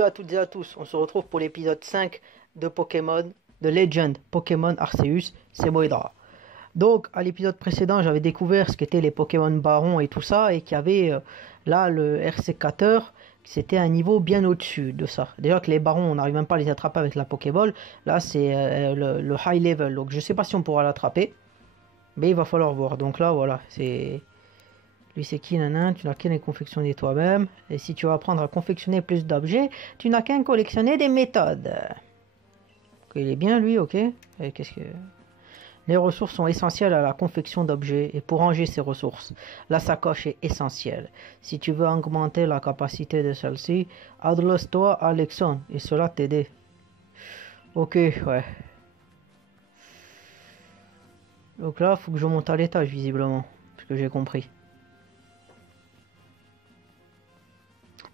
Bonjour à toutes et à tous, on se retrouve pour l'épisode 5 de Pokémon, de Legend Pokémon Arceus, c'est Moedra. Donc à l'épisode précédent j'avais découvert ce qu'étaient les Pokémon Barons et tout ça, et qu'il y avait là le RC4, c'était un niveau bien au-dessus de ça. Déjà que les Barons on n'arrive même pas à les attraper avec la Pokéball, là c'est le high level, donc je sais pas si on pourra l'attraper, mais il va falloir voir. Donc là voilà, c'est... Lui c'est qui, nanan, tu n'as qu'à les confectionner toi-même. Et si tu veux apprendre à confectionner plus d'objets, tu n'as qu'à collectionner des méthodes. Ok, il est bien lui, ok. Et qu'est-ce que... Les ressources sont essentielles à la confection d'objets et pour ranger ces ressources, la sacoche est essentielle. Si tu veux augmenter la capacité de celle-ci, adresse-toi à Alexon et cela t'aider. Ok, ouais. Donc là, faut que je monte à l'étage visiblement, parce que j'ai compris.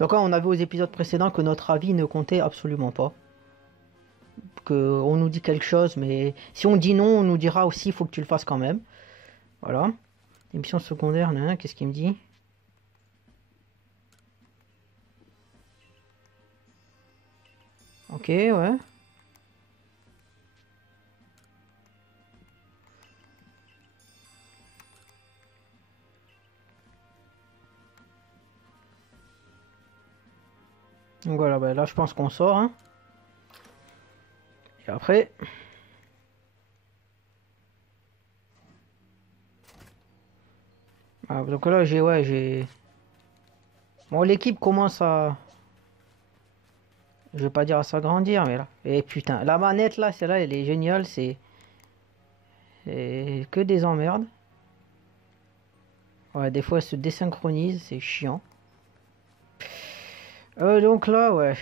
Donc là, on avait aux épisodes précédents que notre avis ne comptait absolument pas. Que on nous dit quelque chose, mais si on dit non, on nous dira aussi il faut que tu le fasses quand même. Voilà. Émission secondaire, qu'est-ce qu'il me dit? Ok, ouais. Donc voilà, bah là je pense qu'on sort. Hein. Et après... Ah, donc là j'ai... Ouais, j'ai... Bon, l'équipe commence à... Je vais pas dire à s'agrandir, mais là... Et putain, la manette là, celle-là, elle est géniale, c'est... Que des emmerdes. Ouais, des fois elle se désynchronise, c'est chiant. Donc là, ouais.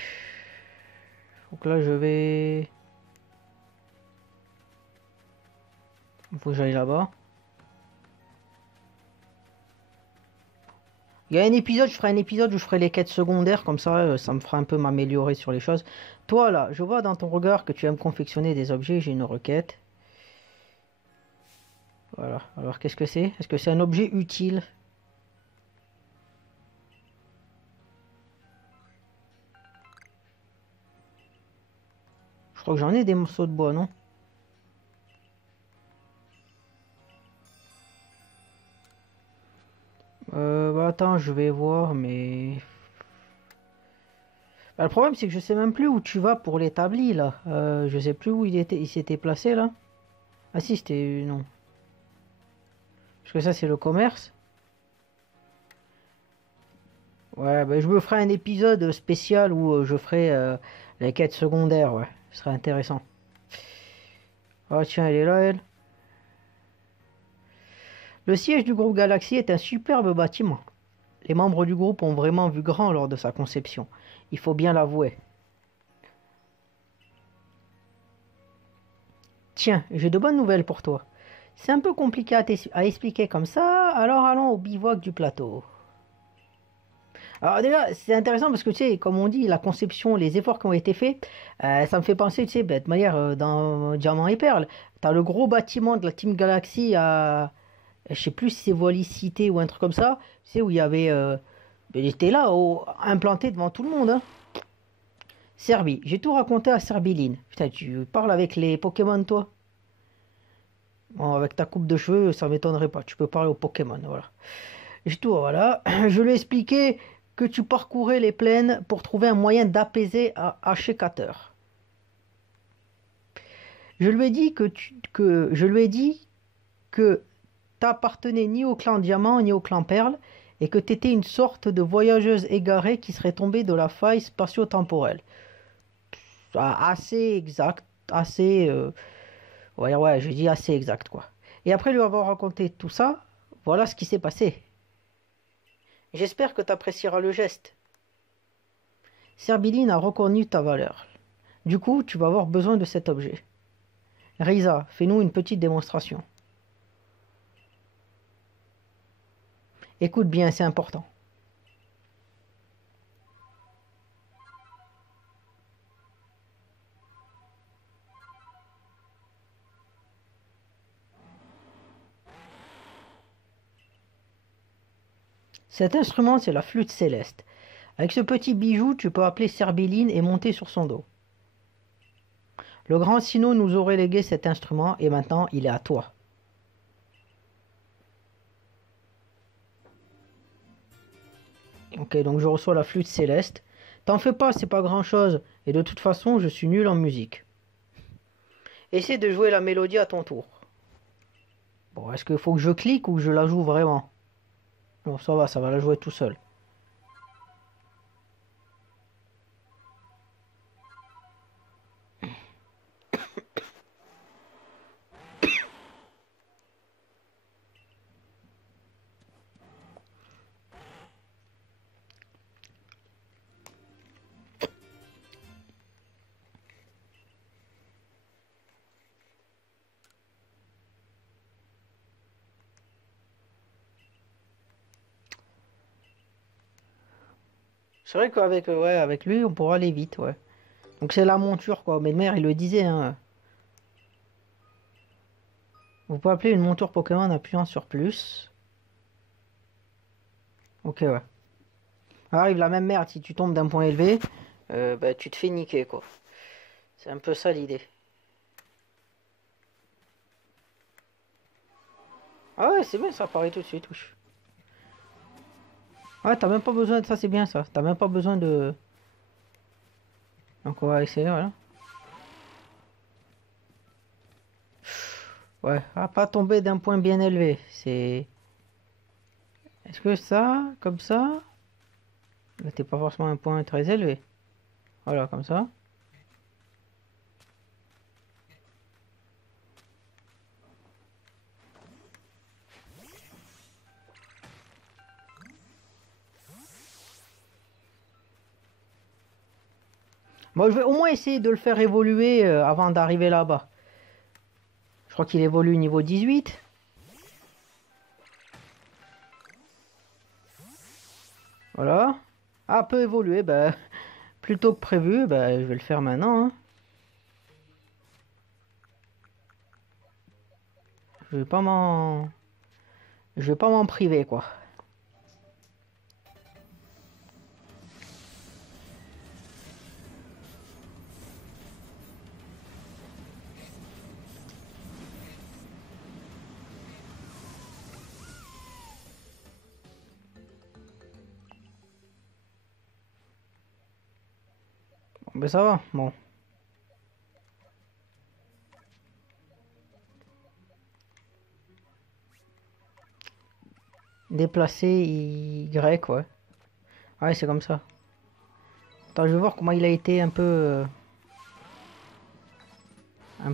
Donc là je vais... Faut que j'aille là-bas. Il y a un épisode, je ferai un épisode où je ferai les quêtes secondaires, comme ça me fera un peu m'améliorer sur les choses. Toi là, je vois dans ton regard que tu aimes confectionner des objets, j'ai une requête. Voilà, alors qu'est-ce que c'est? Est-ce que c'est un objet utile? Je crois que j'en ai des morceaux de bois, non? Bah attends, je vais voir, mais... Bah, le problème c'est que je sais même plus où tu vas pour l'établi là. Je sais plus où il s'était placé là. Ah si, c'était... non. Parce que ça c'est le commerce. Ouais, bah je me ferai un épisode spécial où je ferai les quêtes secondaires, ouais. Ce serait intéressant. Oh tiens, elle est là, elle. Le siège du groupe Galaxy est un superbe bâtiment. Les membres du groupe ont vraiment vu grand lors de sa conception. Il faut bien l'avouer. Tiens, j'ai de bonnes nouvelles pour toi. C'est un peu compliqué à expliquer comme ça, alors allons au bivouac du plateau. Alors déjà, c'est intéressant parce que tu sais, comme on dit, la conception, les efforts qui ont été faits, ça me fait penser, tu sais, de manière dans Diamant et Perle, t'as le gros bâtiment de la Team Galaxy à, je sais plus si c'est Volicité ou un truc comme ça, tu sais, où il y avait, il était là, implanté devant tout le monde. Hein. Serbie, j'ai tout raconté à Serbiline. Putain, tu parles avec les Pokémon, toi? Bon, avec ta coupe de cheveux, ça m'étonnerait pas. Tu peux parler aux Pokémon, voilà. J'ai tout, voilà. Je lui ai expliqué que tu parcourais les plaines pour trouver un moyen d'apaiser Ashekater. Je lui ai dit je lui ai dit que t'appartenais ni au clan Diamant ni au clan Perle et que t'étais une sorte de voyageuse égarée qui serait tombée de la faille spatio-temporelle. Assez exact, assez... ouais, ouais, je dis assez exact, quoi. Et après lui avoir raconté tout ça, voilà ce qui s'est passé. J'espère que tu apprécieras le geste. Serbiline a reconnu ta valeur. Du coup, tu vas avoir besoin de cet objet. Riza, fais-nous une petite démonstration. Écoute bien, c'est important. Cet instrument, c'est la flûte céleste. Avec ce petit bijou, tu peux appeler Serbiline et monter sur son dos. Le grand Sino nous aurait légué cet instrument et maintenant il est à toi. Ok, donc je reçois la flûte céleste. T'en fais pas, c'est pas grand chose. Et de toute façon, je suis nul en musique. Essaie de jouer la mélodie à ton tour. Bon, est-ce qu'il faut que je clique ou que je la joue vraiment? Non, ça va la jouer tout seul. C'est vrai qu'avec ouais, avec lui, on pourra aller vite, ouais. Donc c'est la monture, quoi. Mais mère, il le disait, hein. Vous pouvez appeler une monture Pokémon en appuyant sur plus. Ok, ouais. Arrive la même merde, si tu tombes d'un point élevé, bah, tu te fais niquer, quoi. C'est un peu ça l'idée. Ah ouais, c'est bien, ça apparaît tout de suite, touche. Ouais, t'as même pas besoin de ça, c'est bien ça. T'as même pas besoin de... Donc on va essayer, voilà. Ouais, à pas tomber d'un point bien élevé. C'est... Est-ce que ça, comme ça... Là, t'es pas forcément un point très élevé. Voilà, comme ça. Moi, je vais au moins essayer de le faire évoluer avant d'arriver là-bas. Je crois qu'il évolue niveau 18. Voilà. Ah, peut évoluer, bah, plus tôt que prévu, bah, je vais le faire maintenant, hein. Je vais pas m'en... Je vais pas m'en priver, quoi. Bon, ben ça va, bon. Déplacer Y, ouais. Ouais, c'est comme ça. Attends, je vais voir comment il a été un peu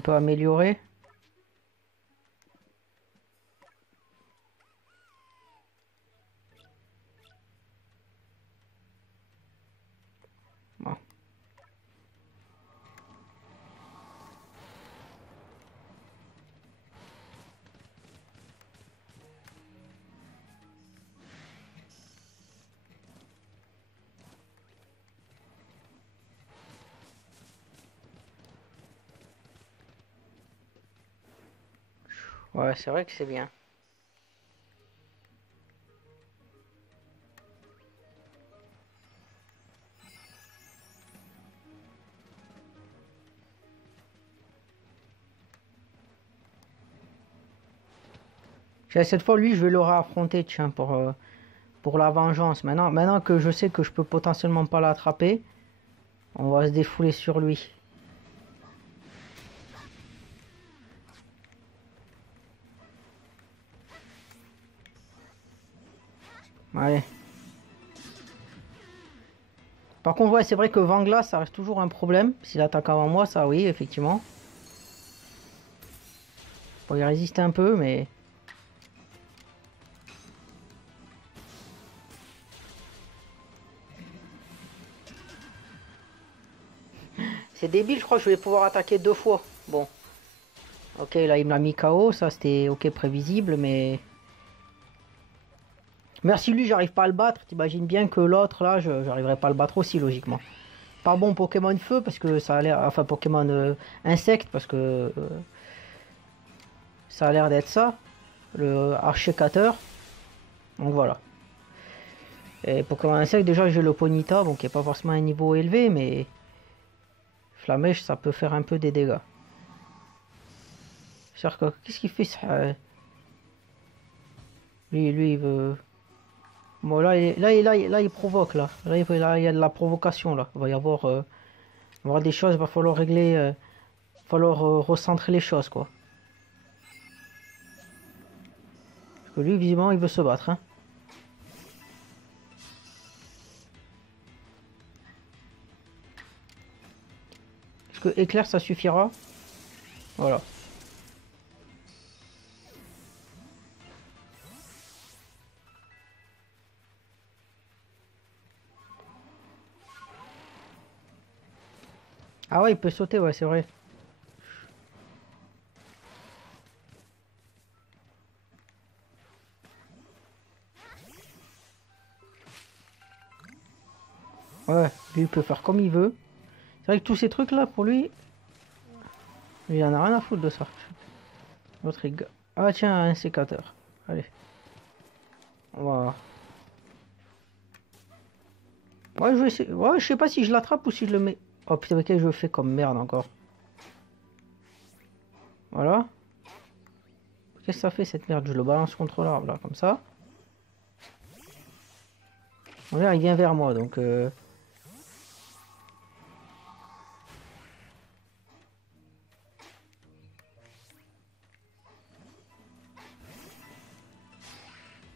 amélioré. Bon. Ouais, c'est vrai que c'est bien. Cette fois, lui, je vais le réaffronter, tiens, pour la vengeance. Maintenant que je sais que je peux potentiellement pas l'attraper, on va se défouler sur lui. Allez. Par contre, ouais, c'est vrai que Vangla, ça reste toujours un problème. S'il attaque avant moi, ça oui, effectivement. Bon, il résiste un peu, mais... C'est débile, je crois que je vais pouvoir attaquer 2 fois. Bon. Ok, là, il me l'a mis KO. Ça, c'était ok prévisible, mais... Merci lui, j'arrive pas à le battre. T'imagines bien que l'autre, là, j'arriverai pas à le battre aussi, logiquement. Pas bon Pokémon feu, parce que ça a l'air... Enfin, Pokémon insecte, parce que... ça a l'air d'être ça. Le archécateur. Donc voilà. Et Pokémon Insecte, déjà j'ai le Ponyta, donc qui est pas forcément un niveau élevé, mais Flamèche ça peut faire un peu des dégâts. Qu'est-ce qu'il fait ça? Lui il veut. Bon là il provoque là. Là, il y a de la provocation là. Il va y avoir des choses, il va falloir régler, falloir recentrer les choses quoi. Parce que lui visiblement il veut se battre hein. Est-ce que éclair ça suffira? Voilà. Ah ouais il peut sauter ouais c'est vrai. Ouais, lui il peut faire comme il veut. C'est vrai que tous ces trucs là pour lui, il en a rien à foutre de ça. L'autre il... Ah tiens un sécateur. Allez. On va... Ouais, je vais essayer... Ouais, je sais pas si je l'attrape ou si je le mets. Oh putain, quel je fais comme merde encore. Voilà. Qu'est-ce que ça fait cette merde? Je le balance contre l'arbre là, comme ça. Voilà, il vient vers moi donc.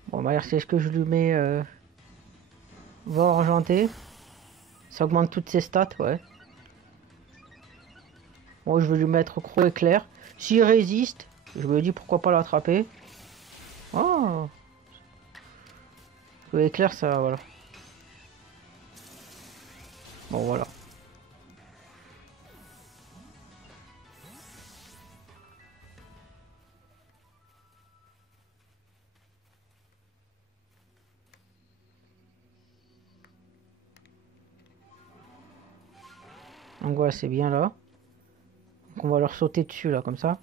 Bon, bah, c'est ce que je lui mets. Voix argentée. Ça augmente toutes ses stats, ouais. Moi, je vais lui mettre croc éclair. S'il résiste, je me dis pourquoi pas l'attraper. Oh! Croc éclair, ça, voilà. Bon, voilà. Donc, voilà, c'est bien là. Donc, on va leur sauter dessus là, comme ça.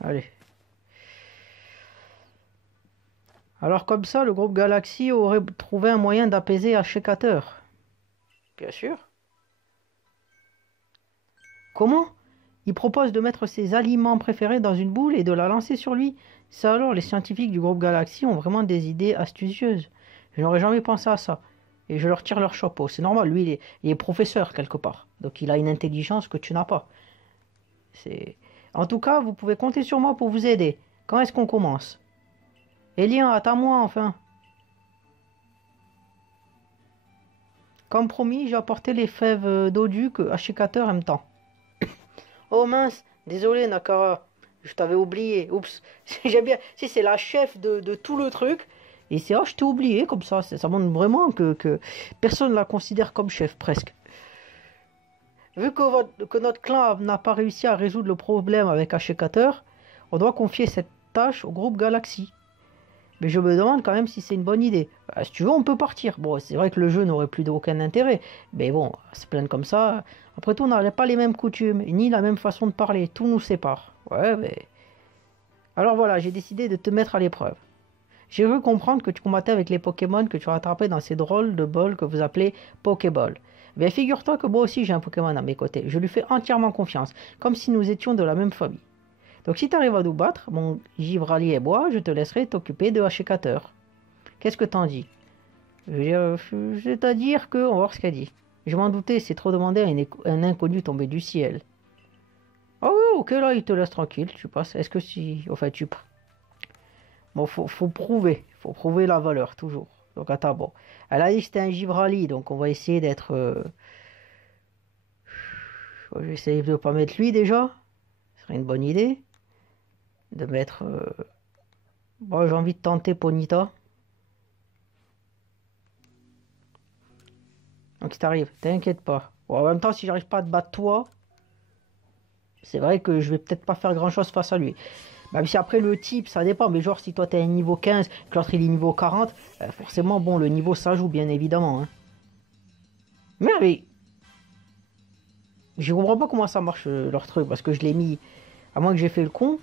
Allez. Alors comme ça, le groupe Galaxy aurait trouvé un moyen d'apaiser Ashikater. Bien sûr. Comment? Il propose de mettre ses aliments préférés dans une boule et de la lancer sur lui. Ça alors, les scientifiques du groupe Galaxy ont vraiment des idées astucieuses. Je n'aurais jamais pensé à ça. Et je leur tire leur chapeau. C'est normal, lui, il est professeur quelque part. Donc il a une intelligence que tu n'as pas. C'est... En tout cas, vous pouvez compter sur moi pour vous aider. Quand est-ce qu'on commence? Elien, attends-moi enfin. Comme promis, j'ai apporté les fèves dodu que Ashikater aime tant. Oh mince, désolé Nakara, je t'avais oublié. Oups, j'aime bien. Si c'est la chef de tout le truc, et c'est oh je t'ai oublié comme ça montre vraiment que personne la considère comme chef presque. Vu que notre clan n'a pas réussi à résoudre le problème avec Ashikater, on doit confier cette tâche au groupe Galaxy. Mais je me demande quand même si c'est une bonne idée. Si tu veux, on peut partir. Bon, c'est vrai que le jeu n'aurait plus aucun intérêt. Mais bon, se plaindre comme ça. Après tout, on n'a pas les mêmes coutumes, ni la même façon de parler. Tout nous sépare. Ouais, mais... Alors voilà, j'ai décidé de te mettre à l'épreuve. J'ai cru comprendre que tu combattais avec les Pokémon que tu as attrapés dans ces drôles de bols que vous appelez Pokéball. Mais figure-toi que moi aussi j'ai un Pokémon à mes côtés. Je lui fais entièrement confiance, comme si nous étions de la même famille. Donc si tu arrives à nous battre, mon Givrali et moi, je te laisserai t'occuper de Ashikater. Qu'est-ce que t'en dis? C'est-à-dire que... On va voir ce qu'elle dit. Je m'en doutais, c'est trop demander à un inconnu tombé du ciel. Ah oui, ok, là, il te laisse tranquille, tu passes. Est-ce que si... Enfin, tu... Bon, faut prouver. Faut prouver la valeur, toujours. Donc attends, bon. Elle a dit que c'était un Givrali, donc on va essayer d'être... Je vais essayer de ne pas mettre lui déjà. Ce serait une bonne idée. De mettre... Bon, j'ai envie de tenter Ponyta. Donc si t'arrives, t'inquiète pas. Bon, en même temps, si j'arrive pas à te battre toi, c'est vrai que je vais peut-être pas faire grand-chose face à lui. Même si après le type, ça dépend. Mais genre, si toi t'es un niveau 15, que l'autre il est niveau 40, forcément, bon, le niveau ça joue bien évidemment. Hein. Mais je comprends pas comment ça marche leur truc, parce que je l'ai mis... À moins que j'ai fait le con.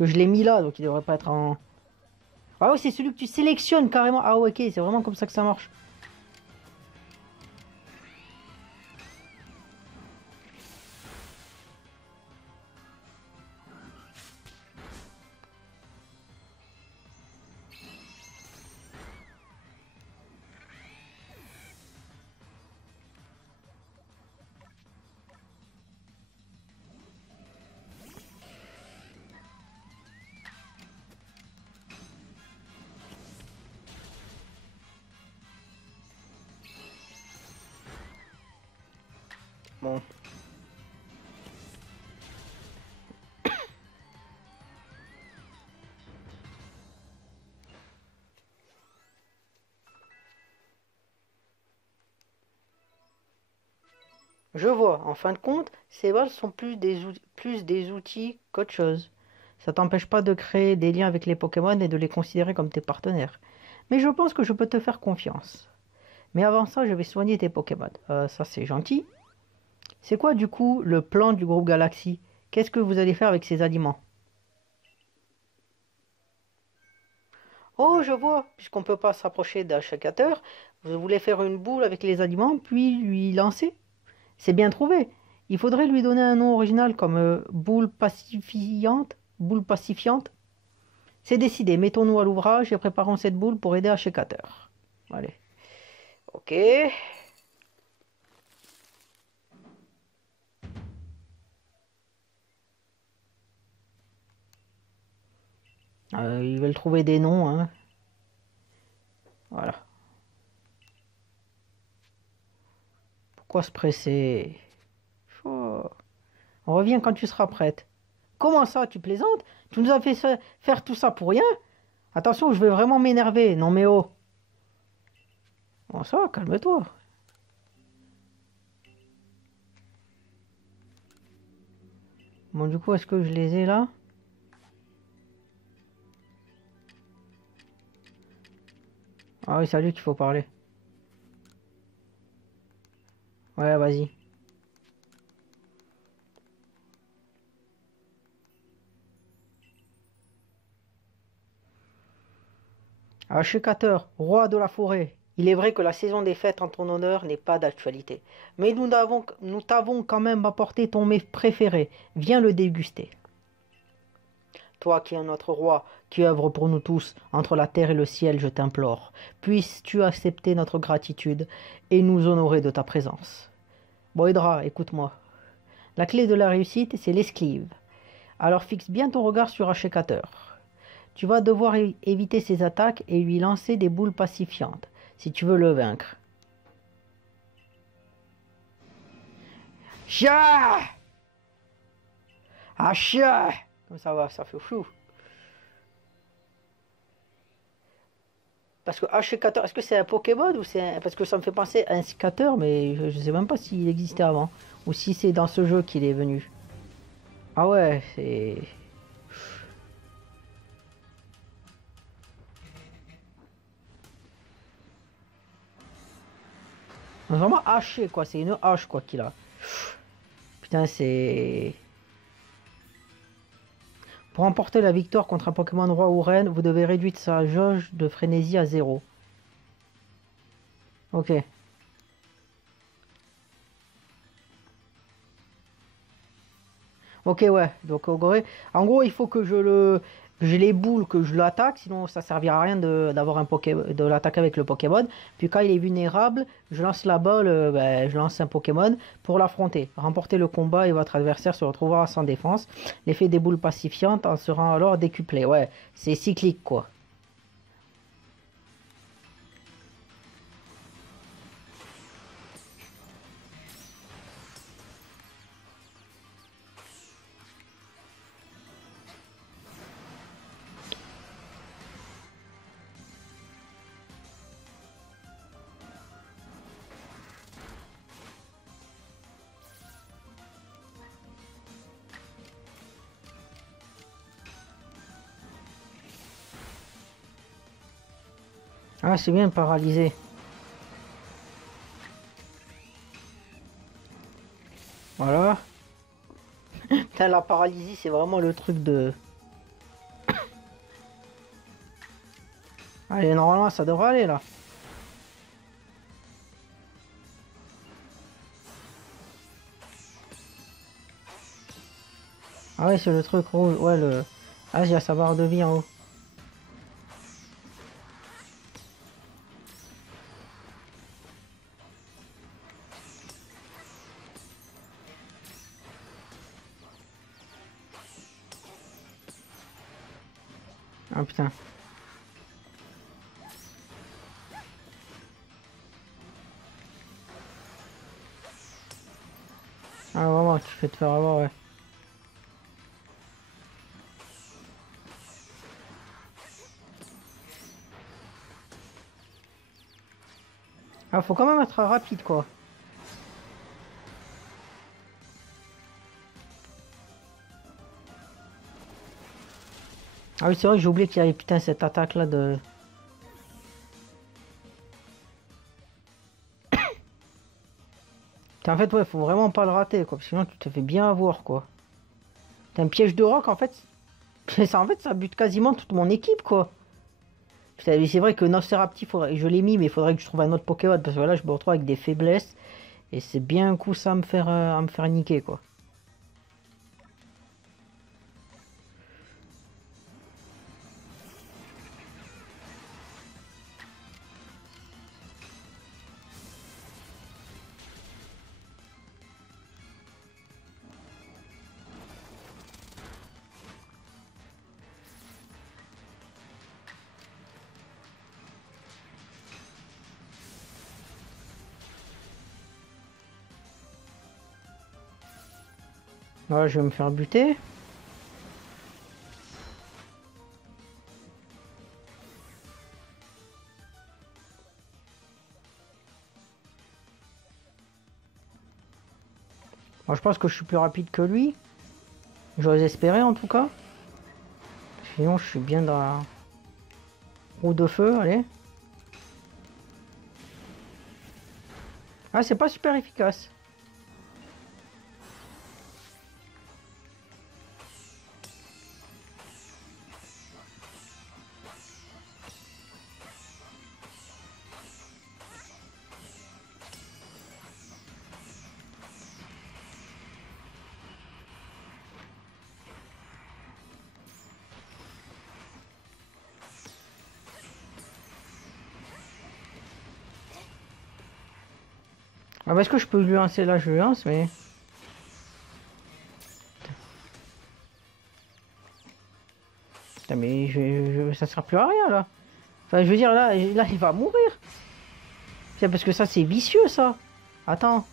que je l'ai mis là, donc il devrait pas être en... Ah oui, c'est celui que tu sélectionnes carrément. Ah ouais, ok, c'est vraiment comme ça que ça marche. Bon. Je vois, en fin de compte, ces balles sont plus des outils qu'autre chose. Ça t'empêche pas de créer des liens avec les Pokémon et de les considérer comme tes partenaires. Mais je pense que je peux te faire confiance. Mais avant ça, je vais soigner tes Pokémon. Ça c'est gentil. C'est quoi du coup le plan du groupe Galaxy? Qu'est-ce que vous allez faire avec ces aliments? Oh, je vois, puisqu'on ne peut pas s'approcher d'un chacateur, vous voulez faire une boule avec les aliments, puis lui lancer? C'est bien trouvé. Il faudrait lui donner un nom original comme boule pacifiante. Boule pacifiante. C'est décidé, mettons-nous à l'ouvrage et préparons cette boule pour aider Ashekater. Allez. Ok. Ils veulent trouver des noms, hein. Voilà. Pourquoi se presser? Oh. On revient quand tu seras prête. Comment ça, tu plaisantes? Tu nous as fait faire tout ça pour rien? Attention, je vais vraiment m'énerver. Non mais oh. Bon ça, calme-toi. Bon du coup, est-ce que je les ai là? Ah oui, c'est à lui qu'il faut parler. Ouais, vas-y. Ashikater, roi de la forêt, il est vrai que la saison des fêtes en ton honneur n'est pas d'actualité. Mais nous t'avons quand même apporté ton mets préféré. Viens le déguster. Toi qui es notre roi, qui œuvre pour nous tous, entre la terre et le ciel, je t'implore. Puisses-tu accepter notre gratitude et nous honorer de ta présence. Boydra, écoute-moi. La clé de la réussite, c'est l'esquive. Alors fixe bien ton regard sur Ashikater. Tu vas devoir éviter ses attaques et lui lancer des boules pacifiantes, si tu veux le vaincre. Chia! Ah chia! Comme ça va, ça fait flou. Parce que H4, est-ce que c'est un Pokémon ou c'est un... Parce que ça me fait penser à un scatter, mais je ne sais même pas s'il existait avant. Ou si c'est dans ce jeu qu'il est venu. Ah ouais, c'est... Vraiment haché, quoi. C'est une hache, quoi, qu'il a. Putain, c'est... Pour remporter la victoire contre un Pokémon roi ou reine, vous devez réduire sa jauge de frénésie à 0. Ok. Ok, ouais. Donc, en gros, il faut que j'ai les boules, que je l'attaque, sinon ça servira à rien d'avoir un de l'attaquer avec le Pokémon. Puis quand il est vulnérable, je lance la balle, je lance un Pokémon pour l'affronter. Remporter le combat et votre adversaire se retrouvera sans défense. L'effet des boules pacifiantes en sera alors décuplé. Ouais, c'est cyclique, quoi. Ah, c'est bien paralysé. Voilà. Putain, la paralysie, c'est vraiment le truc de... Allez, normalement ça devrait aller là. Ah ouais, c'est le truc rouge. Ouais, le... Ah, il y a sa barre de vie en haut. Ah putain. Ah vraiment, tu fais te faire avoir, ouais. Ah, faut quand même être rapide, quoi. Ah oui, c'est vrai que j'ai oublié qu'il y avait, putain, cette attaque-là de... Putain, en fait, ouais, faut vraiment pas le rater, quoi. Parce que sinon, tu te fais bien avoir, quoi. T'as un piège de roc, en fait. Ça, en fait, ça bute quasiment toute mon équipe, quoi. Putain, c'est vrai que Nosferapti, je l'ai mis, mais il faudrait que je trouve un autre Pokémon. Parce que là, je me retrouve avec des faiblesses. Et c'est bien un coup ça à me faire niquer, quoi. Voilà, je vais me faire buter. Moi, je pense que je suis plus rapide que lui. J'ose espérer, en tout cas. Sinon, je suis bien dans la roue de feu, allez. Ah, c'est pas super efficace. Ah, bah, est-ce que je peux lui lancer là? Je lui lance, mais... Putain, mais ça sert plus à rien, là. Enfin, je veux dire, là, il va mourir. Putain, parce que ça, c'est vicieux, ça. Attends.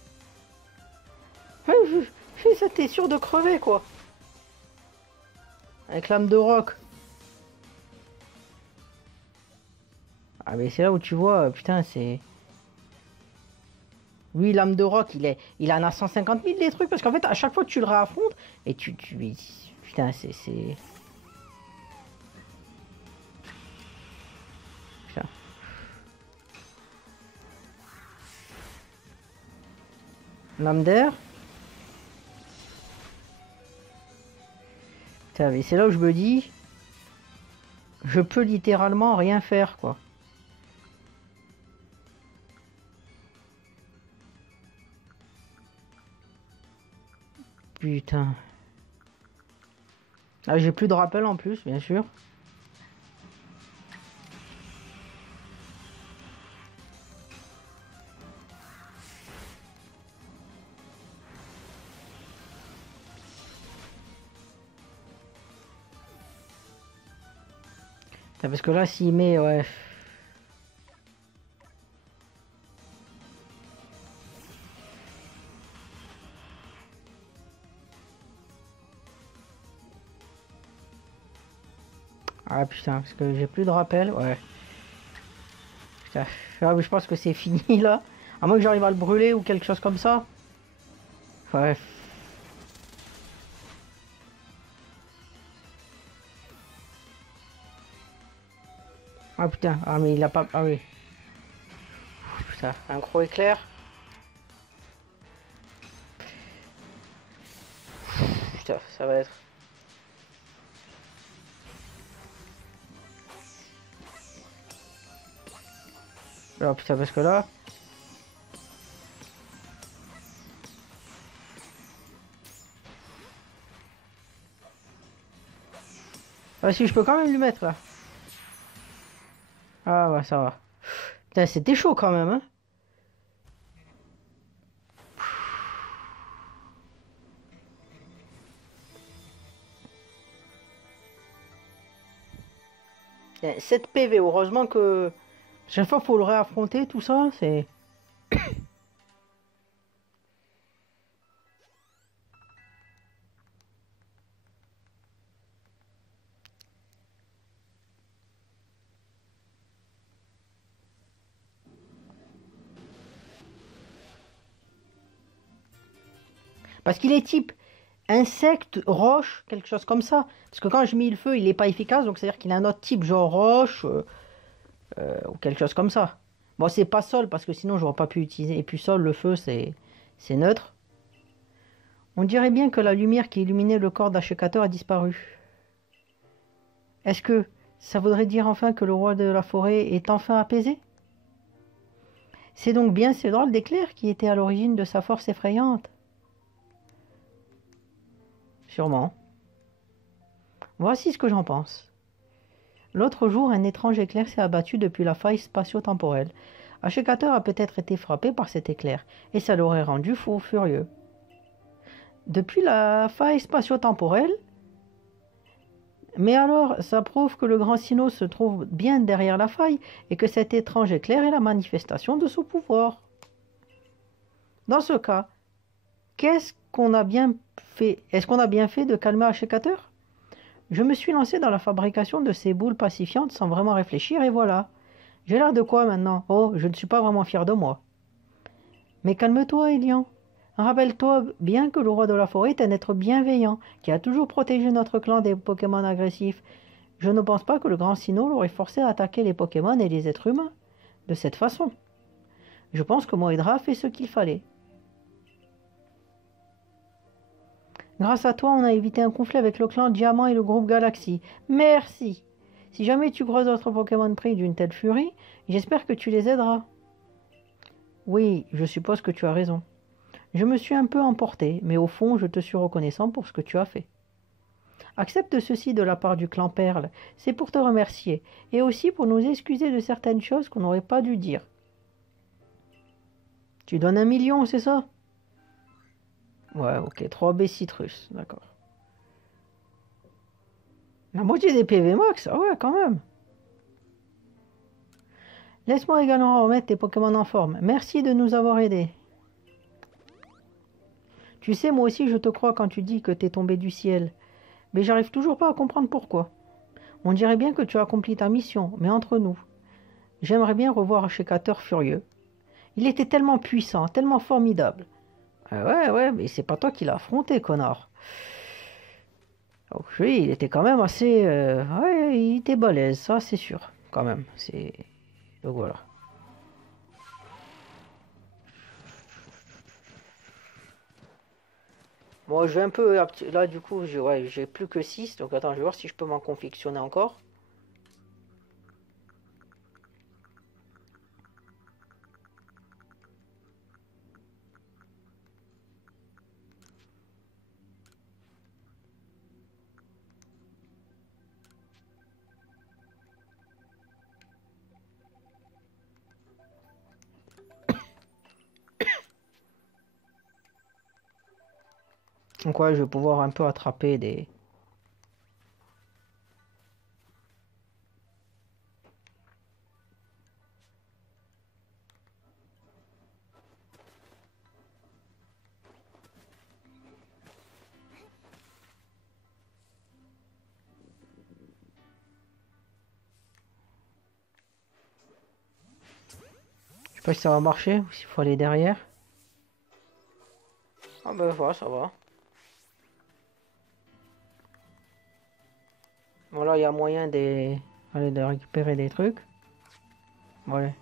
Ouais, ça, t'es sûr de crever, quoi. Avec l'âme de roc. Ah, mais c'est là où tu vois, putain, c'est... Lui, l'âme de roc, il en a 150 000 des trucs, parce qu'en fait, à chaque fois que tu le réaffrontes, et putain, c'est... Putain. L'âme d'air. Putain, mais c'est là où je me dis... Je peux littéralement rien faire, quoi. Putain. Ah, j'ai plus de rappel en plus, bien sûr. Putain, parce que là, s'il met... Ouais... Ah putain, parce que j'ai plus de rappel, ouais. Putain, ah, mais je pense que c'est fini là. À moins que j'arrive à le brûler ou quelque chose comme ça. Ouais. Ah putain, ah mais il a pas... Ah oui. Putain, un gros éclair. Putain, ça va être... Ah putain, parce que là... Ah si, je peux quand même lui mettre là. Ah ouais, ça va. Putain, c'était chaud quand même, hein. Putain, 7 PV, heureusement que... Chaque fois, faut le réaffronter, tout ça, c'est... Parce qu'il est type insecte, roche, quelque chose comme ça. Parce que quand je mets le feu, il n'est pas efficace, donc c'est-à-dire qu'il a un autre type, genre roche, ou quelque chose comme ça. Bon, c'est pas sol, parce que sinon, j'aurais pas pu utiliser. Et puis sol, le feu, c'est neutre. On dirait bien que la lumière qui illuminait le corps d'Ashikator a disparu. Est-ce que ça voudrait dire enfin que le roi de la forêt est enfin apaisé? C'est donc bien ces drôles d'éclairs qui étaient à l'origine de sa force effrayante. Sûrement. Voici ce que j'en pense. L'autre jour, un étrange éclair s'est abattu depuis la faille spatio-temporelle. Ashikator a peut-être été frappé par cet éclair, et ça l'aurait rendu fou furieux. Depuis la faille spatio-temporelle? Mais alors, ça prouve que le grand Sinnoh se trouve bien derrière la faille, et que cet étrange éclair est la manifestation de son pouvoir. Dans ce cas, qu'est-ce qu'on a bien fait? Est-ce qu'on a bien fait de calmer Ashikator? Je me suis lancé dans la fabrication de ces boules pacifiantes sans vraiment réfléchir, et voilà. J'ai l'air de quoi maintenant? Oh, je ne suis pas vraiment fier de moi. Mais calme-toi, Elian. Rappelle-toi bien que le roi de la forêt est un être bienveillant, qui a toujours protégé notre clan des Pokémon agressifs. Je ne pense pas que le grand Sinnoh l'aurait forcé à attaquer les Pokémon et les êtres humains de cette façon. Je pense que Moedra a fait ce qu'il fallait. Grâce à toi, on a évité un conflit avec le clan Diamant et le groupe Galaxy. Merci. Si jamais tu croises d'autres Pokémon pris d'une telle furie, j'espère que tu les aideras. Oui, je suppose que tu as raison. Je me suis un peu emporté, mais au fond, je te suis reconnaissant pour ce que tu as fait. Accepte ceci de la part du clan Perle, c'est pour te remercier, et aussi pour nous excuser de certaines choses qu'on n'aurait pas dû dire. Tu donnes 1 million, c'est ça? Ouais, ok, 3B citrus, d'accord. La moitié des PV max, ah ouais, quand même. Laisse-moi également remettre tes Pokémon en forme. Merci de nous avoir aidés. Tu sais, moi aussi, je te crois quand tu dis que t'es tombé du ciel. Mais j'arrive toujours pas à comprendre pourquoi. On dirait bien que tu as accompli ta mission, mais entre nous, j'aimerais bien revoir Ashikator furieux. Il était tellement puissant, tellement formidable. Ouais, ouais, mais c'est pas toi qui l'as affronté, connard. Donc oui, il était quand même assez... ouais, il était balèze, ça c'est sûr, quand même. C'est... Donc voilà. Bon, je vais un peu... Là, du coup, ouais, j'ai plus que 6. Donc attends, je vais voir si je peux m'en confectionner encore. Donc ouais, je vais pouvoir un peu attraper des... Je sais pas si ça va marcher ou s'il faut aller derrière. Ah ben voilà, ça va. Voilà, il y a moyen de... Allez, de récupérer des trucs. Ouais.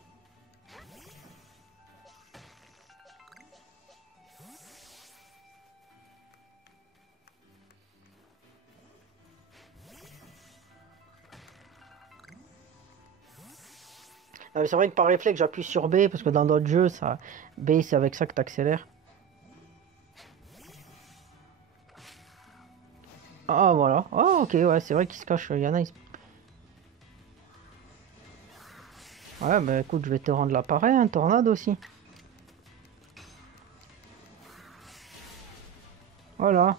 C'est vrai que par réflexe, j'appuie sur B parce que dans d'autres jeux, ça, B, c'est avec ça que t'accélères. Ah, voilà. Ah, ok, ouais, c'est vrai qu'il se cache. Il y en a. Ouais, bah écoute, je vais te rendre l'appareil, un tornade aussi. Voilà.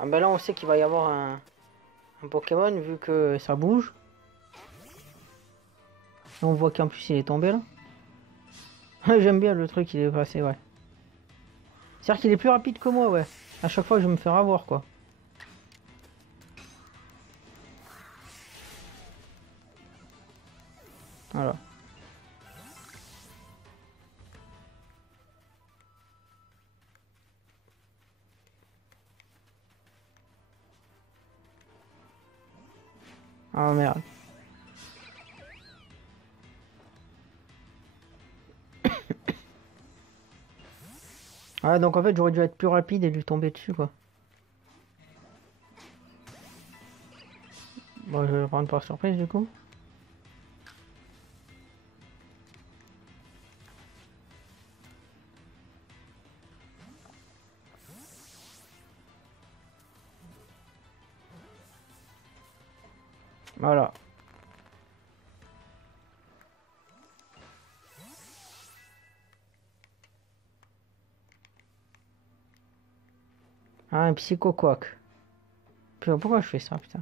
Ah, ben là, on sait qu'il va y avoir un Pokémon vu que ça bouge. On voit qu'en plus, il est tombé là. J'aime bien le truc, il est passé, ouais. C'est-à-dire qu'il est plus rapide que moi, ouais. À chaque fois, je vais me faire avoir, quoi. Voilà. Ah merde. Ah, donc en fait, j'aurais dû être plus rapide et lui tomber dessus, quoi. Bon, je vais le prendre par surprise, du coup. Voilà. Ah, un Psycho Quack. Putain, pourquoi je fais ça, putain?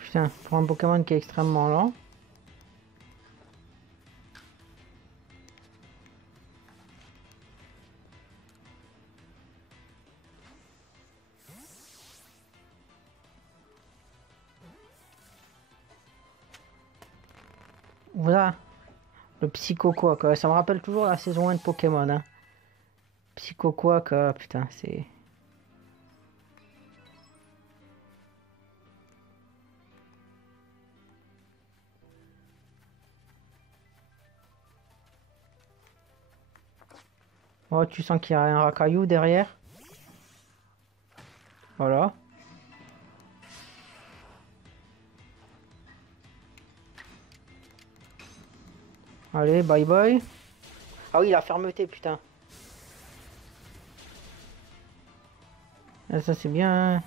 Putain, pour un Pokémon qui est extrêmement lent. Voilà. Le Psycho Quack. Ouais, ça me rappelle toujours la saison 1 de Pokémon, hein. Psycho Quack, putain, c'est... Oh, tu sens qu'il y a un racaillou derrière. Voilà. Allez, bye bye. Ah oui, la fermeté, putain. Ah, ça, c'est bien, hein.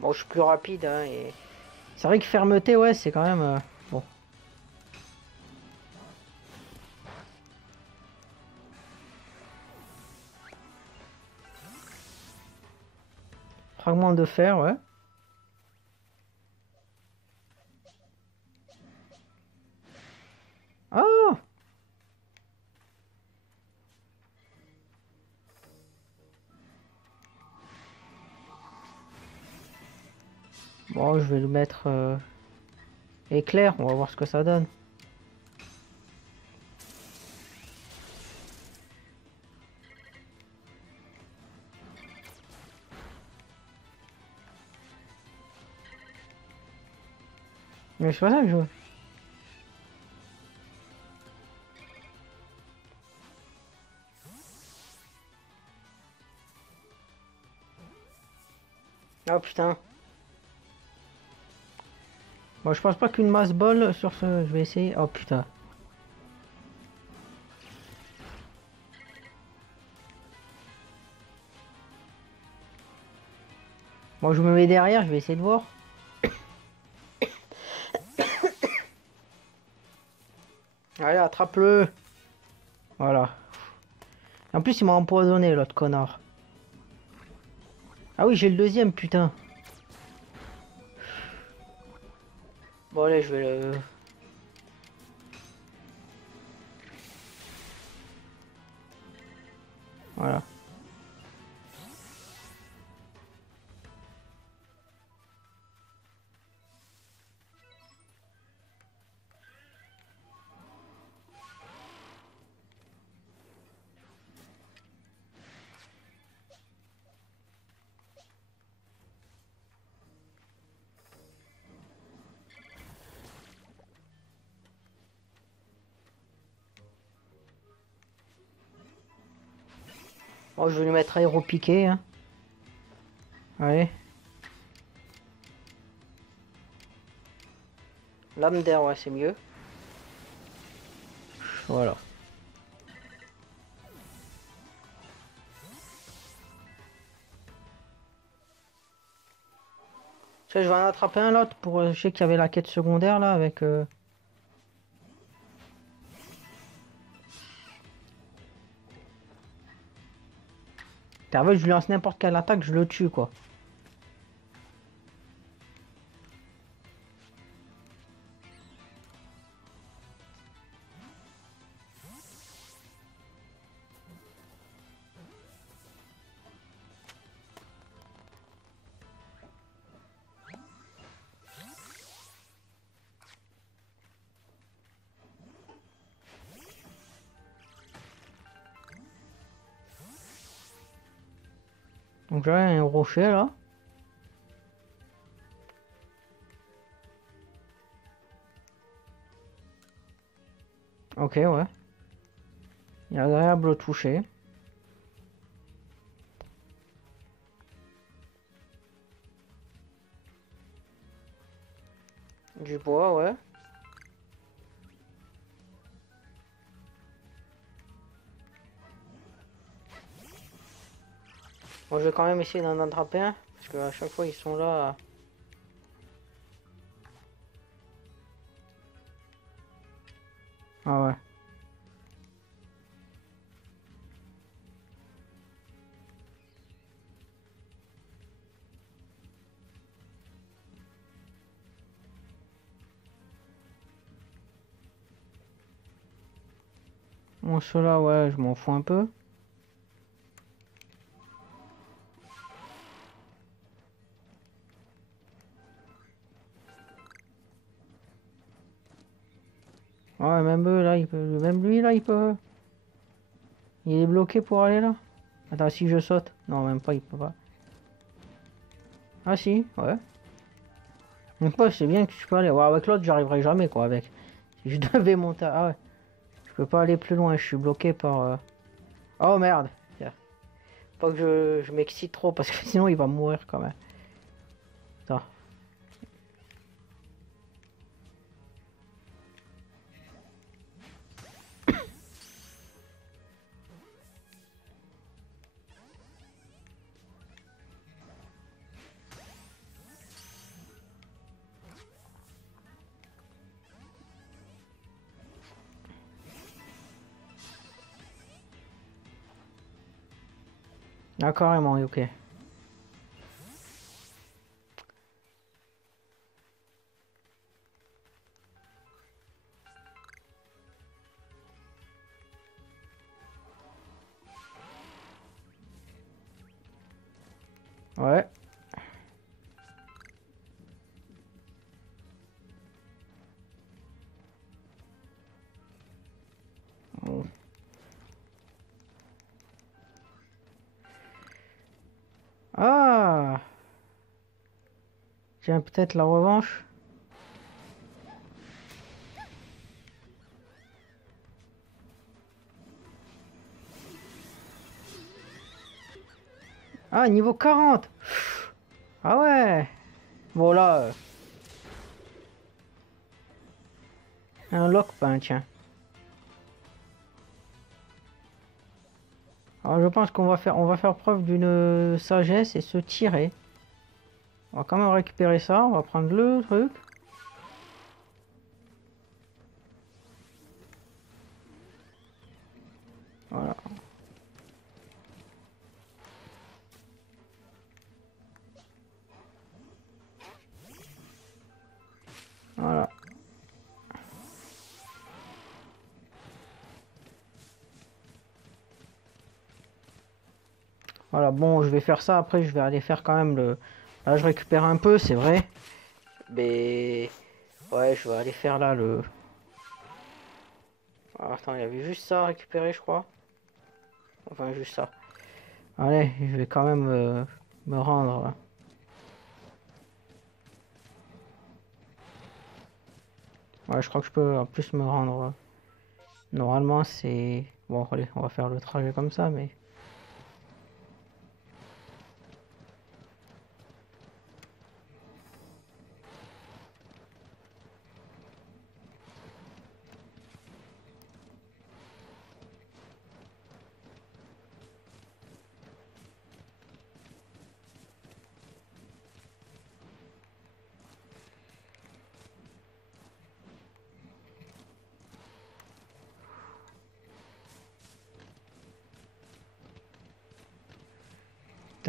Bon, je suis plus rapide, hein, et... C'est vrai que fermeté, ouais, c'est quand même... bon. Fragment de fer, ouais. Ah! Bon, je vais le mettre éclair, on va voir ce que ça donne. Mais c'est pas ça que je veux. Ah putain. Bon, je pense pas qu'une masse ball sur ce... Je vais essayer. Oh putain. Bon, je me mets derrière, je vais essayer de voir. Allez, attrape-le. Voilà. En plus, il m'a empoisonné, l'autre connard. Ah oui, j'ai le deuxième, putain. Bon, allez, je vais le... Voilà. Oh, je vais lui mettre aéropiqué, hein. Allez. Lame d'air, ouais, c'est mieux. Voilà. Tu sais, je vais en attraper un l'autre pour. Je sais qu'il y avait la quête secondaire là avec. En fait, je lui lance n'importe quelle attaque, je le tue quoi. Donc là, il y a un rocher là. Ok, ouais. Il est agréable au toucher. Du bois, ouais. Moi, je vais quand même essayer d'en attraper un. Parce qu'à chaque fois, ils sont là. Ah ouais. Bon, ceux-là, ouais, je m'en fous un peu. Ouais, même eux, là, il peut. Même lui, là, il peut. Il est bloqué pour aller là. Attends, si je saute. Non, même pas, il peut pas. Ah si, ouais. Donc ouais, c'est bien que tu peux aller. Ouais, avec l'autre, j'arriverai jamais quoi avec. Si je devais monter. Ah ouais. Je peux pas aller plus loin, je suis bloqué par. Oh merde. Tiens. Pas que je m'excite trop parce que sinon il va mourir quand même. Attends. Ah carrément, ok. Ouais. Bon. Ah. Tiens, peut-être la revanche. Ah, niveau 40. Ah ouais. Bon là, un lock, ben tiens. Alors je pense on va faire preuve d'une sagesse et se tirer. On va quand même récupérer ça, on va prendre le truc. Voilà. Voilà. Voilà, bon, je vais faire ça, après je vais aller faire quand même le... Là, je récupère un peu, c'est vrai. Mais... Ouais, je vais aller faire là le... Ah, attends, il y avait juste ça à récupérer, je crois. Enfin, juste ça. Allez, je vais quand même me rendre là. Ouais, je crois que je peux en plus me rendre. Normalement, c'est... Bon, allez, on va faire le trajet comme ça, mais...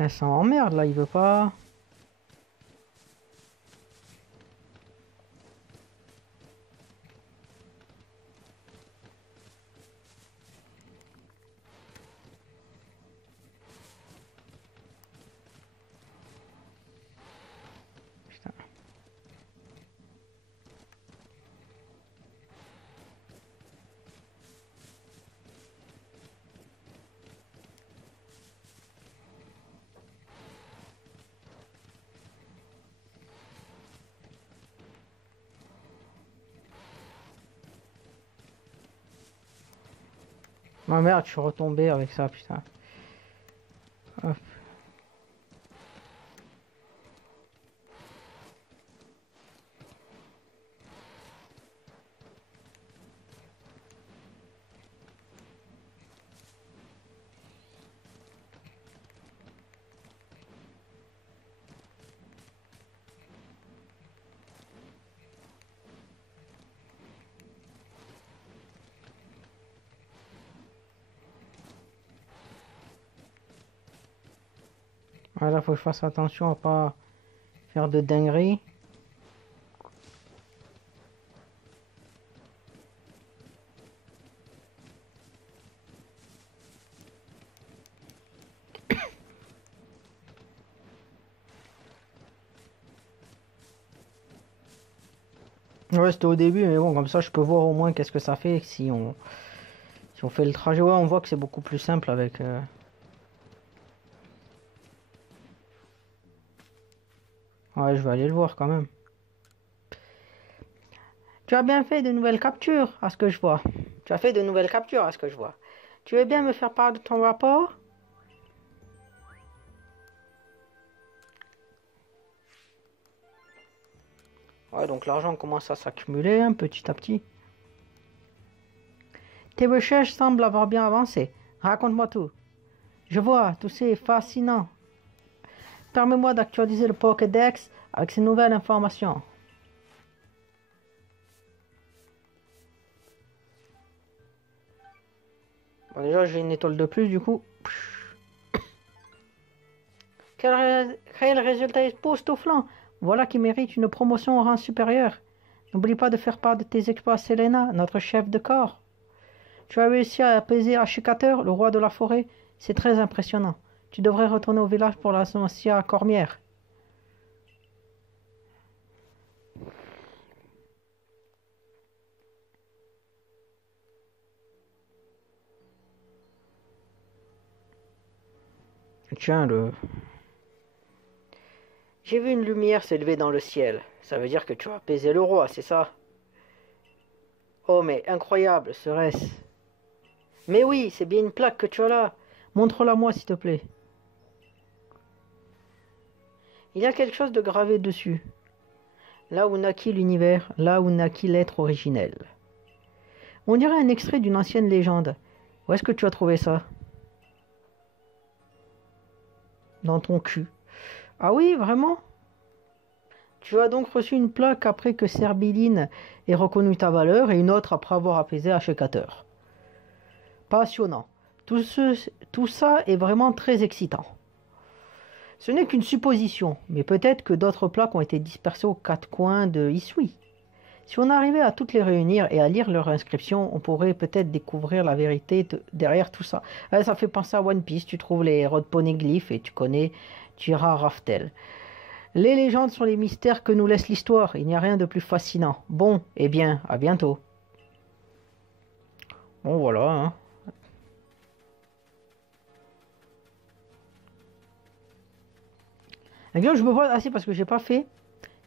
Putain, ça m'emmerde là, il veut pas. Putain. Ma merde, je suis retombé avec ça, putain. Hop. Voilà, faut que je fasse attention à pas faire de dingueries. Ouais, c'était au début, mais bon, comme ça, je peux voir au moins qu'est-ce que ça fait si on fait le trajet. Ouais, on voit que c'est beaucoup plus simple avec. Ouais, je vais aller le voir quand même. Tu as bien fait de nouvelles captures, à ce que je vois. Tu as fait de nouvelles captures, à ce que je vois. Tu veux bien me faire part de ton rapport? Ouais, donc l'argent commence à s'accumuler petit à petit. Tes recherches semblent avoir bien avancé. Raconte-moi tout. Je vois, tout c'est fascinant. Permets-moi d'actualiser le Pokédex avec ces nouvelles informations. Bon, déjà, j'ai une étoile de plus, du coup. Quel résultat époustouflant! Voilà qui mérite une promotion au rang supérieur. N'oublie pas de faire part de tes exploits à Selena, notre chef de corps. Tu as réussi à apaiser Ashikater, le roi de la forêt. C'est très impressionnant. Tu devrais retourner au village pour l'associer à Cormière. Tiens, J'ai vu une lumière s'élever dans le ciel. Ça veut dire que tu as apaisé le roi, c'est ça? Oh, mais incroyable, serait-ce? Mais oui, c'est bien une plaque que tu as là. Montre-la moi, s'il te plaît. Il y a quelque chose de gravé dessus. Là où naquit l'univers, là où naquit l'être originel. On dirait un extrait d'une ancienne légende. Où est-ce que tu as trouvé ça? Dans ton cul. Ah oui, vraiment? Tu as donc reçu une plaque après que Serbiline ait reconnu ta valeur et une autre après avoir apaisé Ashikater. Passionnant. Tout ça est vraiment très excitant. Ce n'est qu'une supposition, mais peut-être que d'autres plaques ont été dispersées aux quatre coins de Isui. Si on arrivait à toutes les réunir et à lire leur inscription, on pourrait peut-être découvrir la vérité derrière tout ça. Ça fait penser à One Piece, tu trouves les héros de poneglyphes et tu connais, tu iras à Raftel. Les légendes sont les mystères que nous laisse l'histoire, il n'y a rien de plus fascinant. Bon, eh bien, à bientôt. Bon voilà, hein. Et là, je me vois assez parce que j'ai pas fait.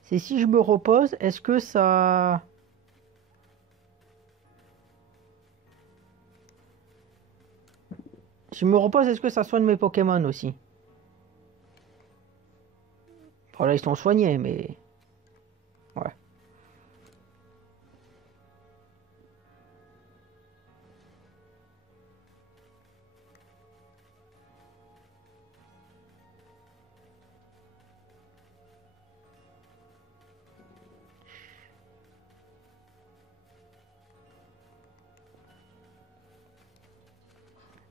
C'est si je me repose, est-ce que ça... Si je me repose, est-ce que ça soigne mes Pokémon aussi? Voilà, ils sont soignés, mais... Ouais.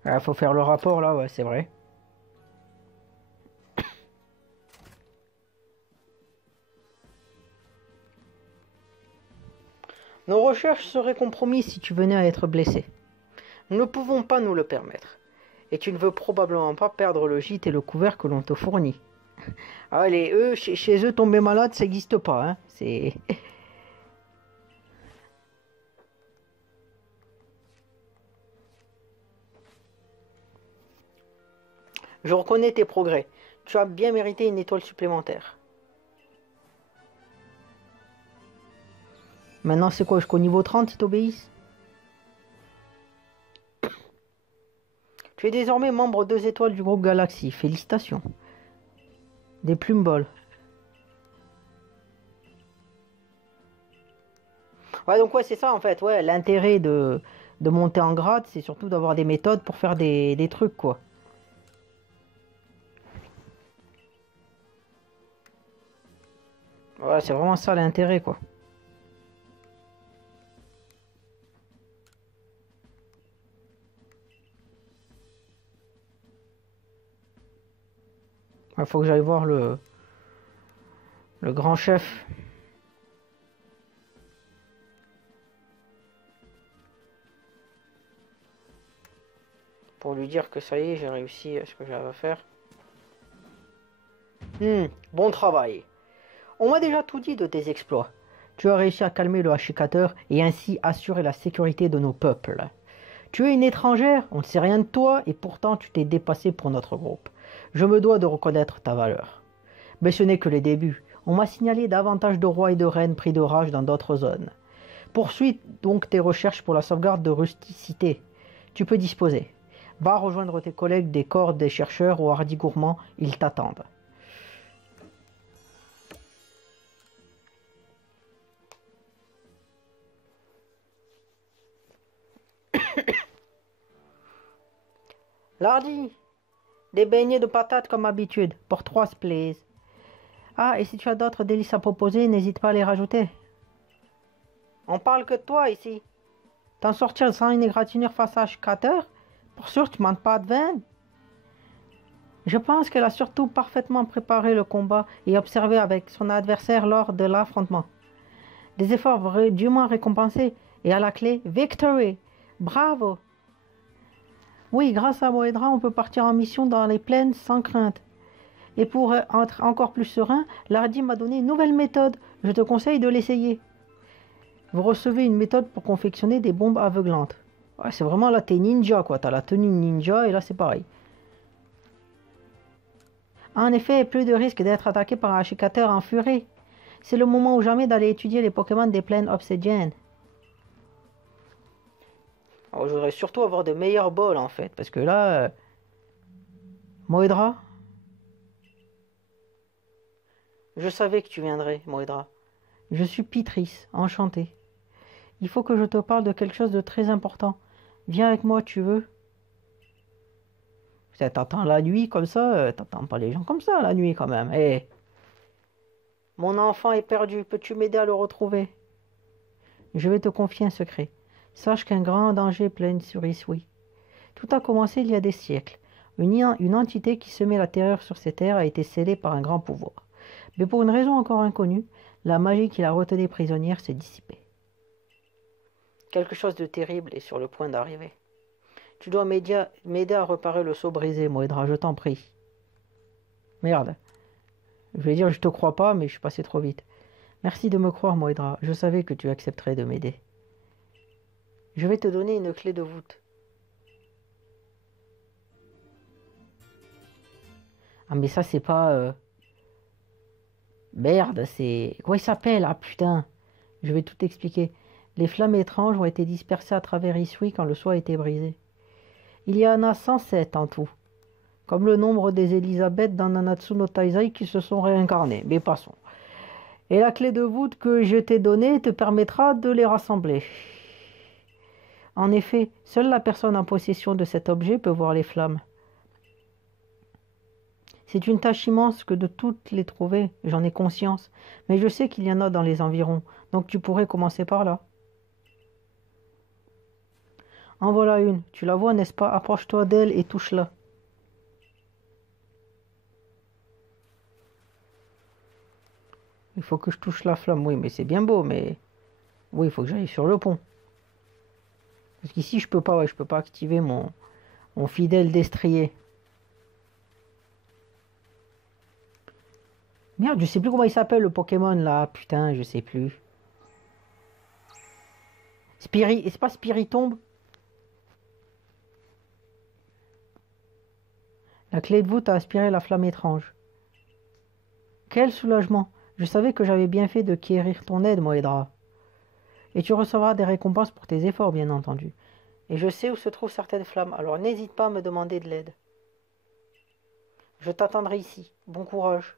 Il faut faire le rapport là, ouais, c'est vrai. Nos recherches seraient compromises si tu venais à être blessé. Nous ne pouvons pas nous le permettre. Et tu ne veux probablement pas perdre le gîte et le couvert que l'on te fournit. Allez, eux, chez eux, tomber malade, ça n'existe pas. Hein. C'est... Je reconnais tes progrès. Tu as bien mérité une étoile supplémentaire. Maintenant, c'est quoi? Jusqu'au niveau 30, ils t'obéissent? Tu es désormais membre 2 étoiles du groupe Galaxy. Félicitations. Des plumes bol. Ouais, donc ouais, c'est ça en fait. Ouais, l'intérêt de monter en grade, c'est surtout d'avoir des méthodes pour faire des trucs, quoi. Ouais, c'est vraiment ça l'intérêt, quoi. Il faut que j'aille voir le grand chef. Pour lui dire que ça y est, j'ai réussi à ce que j'avais à faire. Bon travail. On m'a déjà tout dit de tes exploits. Tu as réussi à calmer le hachicateur et ainsi assurer la sécurité de nos peuples. Tu es une étrangère, on ne sait rien de toi et pourtant tu t'es dépassé pour notre groupe. Je me dois de reconnaître ta valeur. Mais ce n'est que le début. On m'a signalé davantage de rois et de reines pris de rage dans d'autres zones. Poursuis donc tes recherches pour la sauvegarde de rusticité. Tu peux disposer. Va rejoindre tes collègues des corps des chercheurs ou hardis gourmands, ils t'attendent. Lardy, des beignets de patates comme habitude, pour 3 please. Ah, et si tu as d'autres délices à proposer, n'hésite pas à les rajouter. On parle que de toi ici. T'en sortir sans une égratignure face à H4? Pour sûr, tu manques pas de veine. Je pense qu'elle a surtout parfaitement préparé le combat et observé avec son adversaire lors de l'affrontement. Des efforts dûment récompensés et à la clé, victory. Bravo. Oui, grâce à Moedra, on peut partir en mission dans les plaines sans crainte. Et pour être encore plus serein, Lardy m'a donné une nouvelle méthode. Je te conseille de l'essayer. Vous recevez une méthode pour confectionner des bombes aveuglantes. Ouais, c'est vraiment là, t'es ninja, quoi. T'as la tenue ninja et là, c'est pareil. En effet, plus de risque d'être attaqué par un hachicateur en furie. C'est le moment ou jamais d'aller étudier les Pokémon des plaines obsidiennes. Alors, je voudrais surtout avoir de meilleurs bols, en fait. Parce que là... Moedra? Je savais que tu viendrais, Moedra. Je suis Pitris, enchanté. Il faut que je te parle de quelque chose de très important. Viens avec moi, tu veux? T'attends la nuit comme ça, t'attends pas les gens comme ça la nuit quand même. Hey. Mon enfant est perdu, peux-tu m'aider à le retrouver? Je vais te confier un secret. Sache qu'un grand danger plane sur Isui. Tout a commencé il y a des siècles. Une entité qui semait la terreur sur ces terres a été scellée par un grand pouvoir. Mais pour une raison encore inconnue, la magie qui la retenait prisonnière s'est dissipée. Quelque chose de terrible est sur le point d'arriver. Tu dois m'aider à réparer le seau brisé, Moedra, je t'en prie. Merde. Je vais dire je te crois pas, mais je suis passé trop vite. Merci de me croire, Moedra. Je savais que tu accepterais de m'aider. Je vais te donner une clé de voûte. Ah mais ça c'est pas... Merde, c'est... Comment il s'appelle? Ah putain. Je vais tout expliquer. Les flammes étranges ont été dispersées à travers Isui quand le seau a été brisé. Il y en a 107 en tout. Comme le nombre des Elisabeth dans Nanatsu no Taizai qui se sont réincarnées. Mais passons. Et la clé de voûte que je t'ai donnée te permettra de les rassembler. En effet, seule la personne en possession de cet objet peut voir les flammes. C'est une tâche immense que de toutes les trouver, j'en ai conscience. Mais je sais qu'il y en a dans les environs, donc tu pourrais commencer par là. En voilà une, tu la vois, n'est-ce pas? Approche-toi d'elle et touche-la. Il faut que je touche la flamme, oui, mais c'est bien beau, mais... Oui, il faut que j'aille sur le pont. Parce qu'ici, je peux pas, ouais, je peux pas activer mon fidèle destrier. Merde, je sais plus comment il s'appelle le Pokémon là. Putain, je sais plus. C'est pas Spiritomb? La clé de voûte a aspiré la flamme étrange. Quel soulagement! Je savais que j'avais bien fait de quérir ton aide, Moedra. Et tu recevras des récompenses pour tes efforts, bien entendu. Et je sais où se trouvent certaines flammes, alors n'hésite pas à me demander de l'aide. Je t'attendrai ici. Bon courage.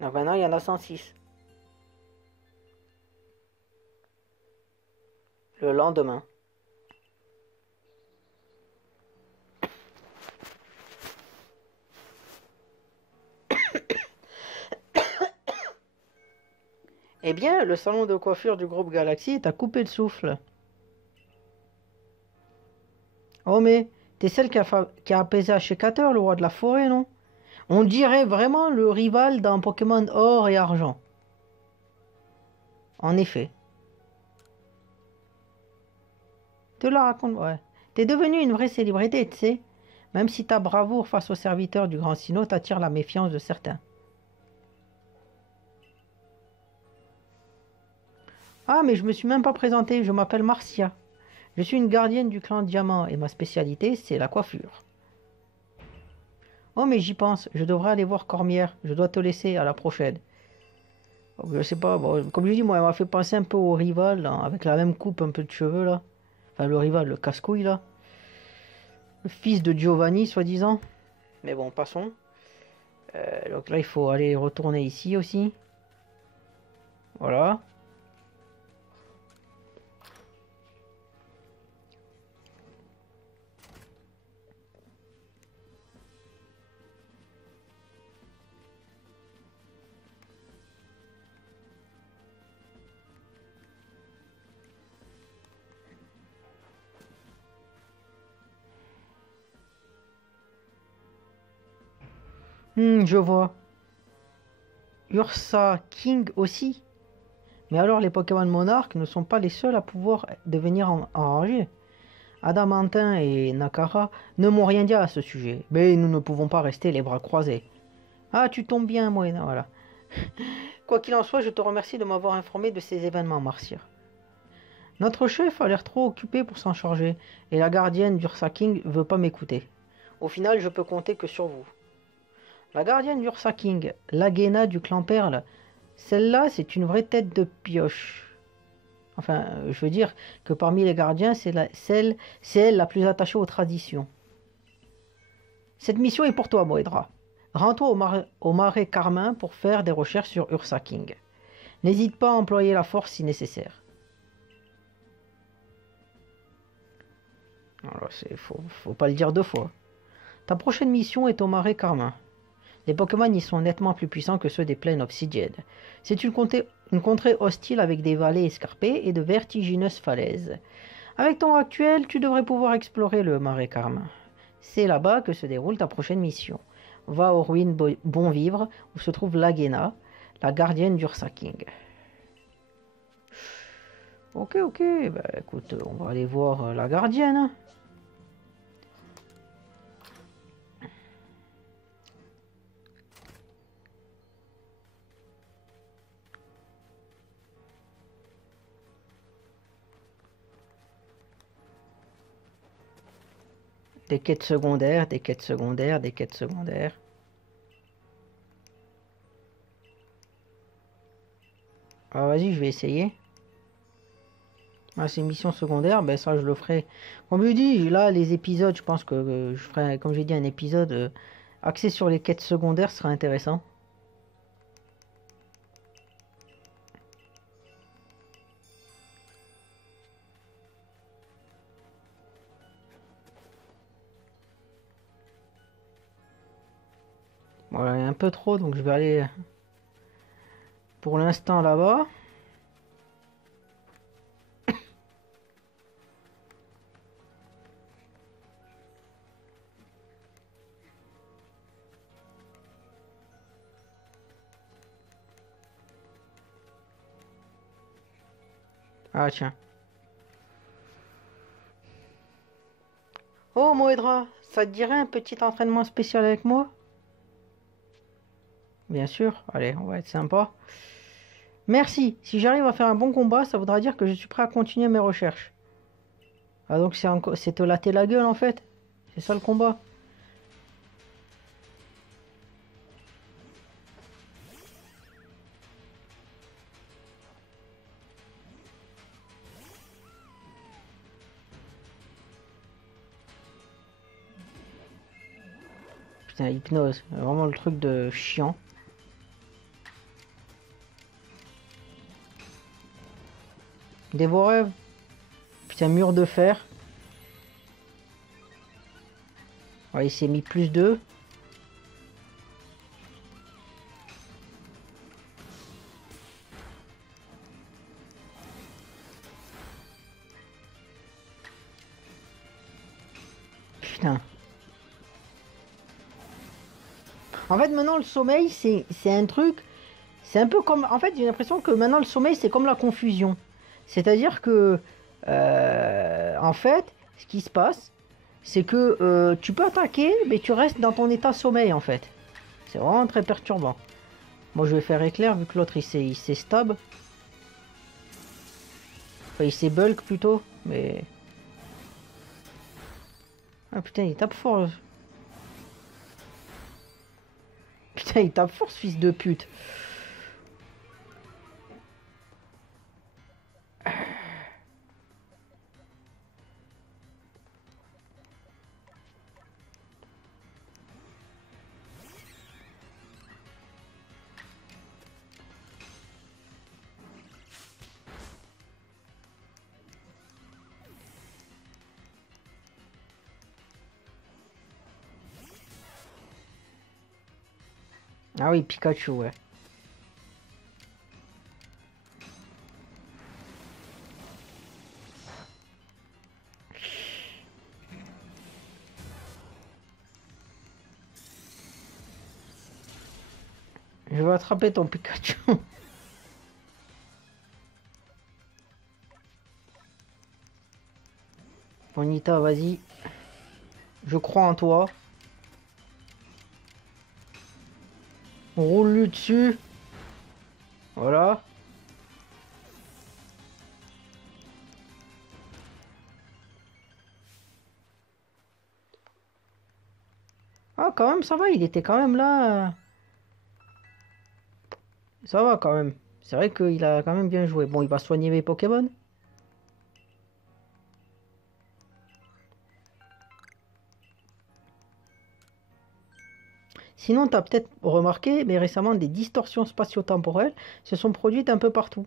Donc maintenant, il y en a 106. Le lendemain. Eh bien, le salon de coiffure du groupe Galaxy t'a coupé le souffle. Oh mais, t'es celle qui a apaisé Ashikater, le roi de la forêt, non? On dirait vraiment le rival d'un Pokémon or et argent. En effet. Te la raconte, ouais. T'es devenue une vraie célébrité, tu sais. Même si ta bravoure face aux serviteurs du Grand Sinnoh t'attire la méfiance de certains. Ah, mais je me suis même pas présentée, je m'appelle Marcia. Je suis une gardienne du clan Diamant et ma spécialité, c'est la coiffure. Oh, mais j'y pense, je devrais aller voir Cormière. Je dois te laisser, à la prochaine. Oh, je sais pas, bon, comme je dis, moi, elle m'a fait penser un peu au rival, là, avec la même coupe, un peu de cheveux, là. Enfin, le rival, le casse-couille, là. Le fils de Giovanni, soi-disant. Mais bon, passons. Donc là, il faut aller retourner ici aussi. Voilà. Je vois. Ursa King aussi. Mais alors, les Pokémon monarques ne sont pas les seuls à pouvoir devenir enragés. Adamantin et Nakara ne m'ont rien dit à ce sujet, mais nous ne pouvons pas rester les bras croisés. Ah, tu tombes bien, Moena, voilà. Quoi qu'il en soit, je te remercie de m'avoir informé de ces événements, Marcia. Notre chef a l'air trop occupé pour s'en charger, et la gardienne d'Ursa King veut pas m'écouter. Au final, je peux compter que sur vous. La gardienne d'Ursa King, l'Agena du clan Perle, celle-là, c'est une vraie tête de pioche. Enfin, je veux dire que parmi les gardiens, c'est elle la plus attachée aux traditions. Cette mission est pour toi, Moedra. Rends-toi au marais Carmin pour faire des recherches sur Ursa King. N'hésite pas à employer la force si nécessaire. Alors, faut pas le dire deux fois. Ta prochaine mission est au marais Carmin. Les Pokémon y sont nettement plus puissants que ceux des plaines obsidiennes. C'est une contrée hostile avec des vallées escarpées et de vertigineuses falaises. Avec ton actuel, tu devrais pouvoir explorer le marais Carmin. C'est là-bas que se déroule ta prochaine mission. Va aux ruines Bon Vivre, où se trouve Lagena, la gardienne d'Ursa King. Ok, ok, bah écoute, on va aller voir la gardienne. Des quêtes secondaires, des quêtes secondaires, des quêtes secondaires. Ah, vas-y, je vais essayer. Ah, c'est une mission secondaire, ben ça je le ferai. Comme je dis, là les épisodes, je pense que je ferai, comme j'ai dit, un épisode axé sur les quêtes secondaires sera intéressant. Voilà, il y a un peu trop, donc je vais aller pour l'instant là-bas. Ah tiens. Oh Moedra, ça te dirait un petit entraînement spécial avec moi? Bien sûr, allez, on va être sympa. Merci, si j'arrive à faire un bon combat, ça voudra dire que je suis prêt à continuer mes recherches. Ah donc c'est te latter la gueule en fait? C'est ça le combat? Putain, hypnose, vraiment le truc de chiant. Dévoreur. Putain, mur de fer. Ouais, il s'est mis plus 2. Putain. En fait, maintenant, le sommeil, c'est un truc... C'est un peu comme... En fait, j'ai l'impression que maintenant, le sommeil, c'est comme la confusion. C'est-à-dire que... en fait, ce qui se passe, c'est que tu peux attaquer, mais tu restes dans ton état sommeil, en fait. C'est vraiment très perturbant. Moi, je vais faire éclair, vu que l'autre, il s'est stab. Enfin, il s'est bulk, plutôt. Mais... Ah, putain, il tape fort. Putain, il tape fort, ce fils de pute. Ah oui, Pikachu, ouais. Je vais attraper ton Pikachu. Bonita, vas-y. Je crois en toi. On roule dessus. Voilà. Ah, quand même, ça va. Il était quand même là. Ça va quand même. C'est vrai qu'il a quand même bien joué. Bon, il va soigner mes Pokémon. Sinon, tu as peut-être remarqué, mais récemment, des distorsions spatio-temporelles se sont produites un peu partout.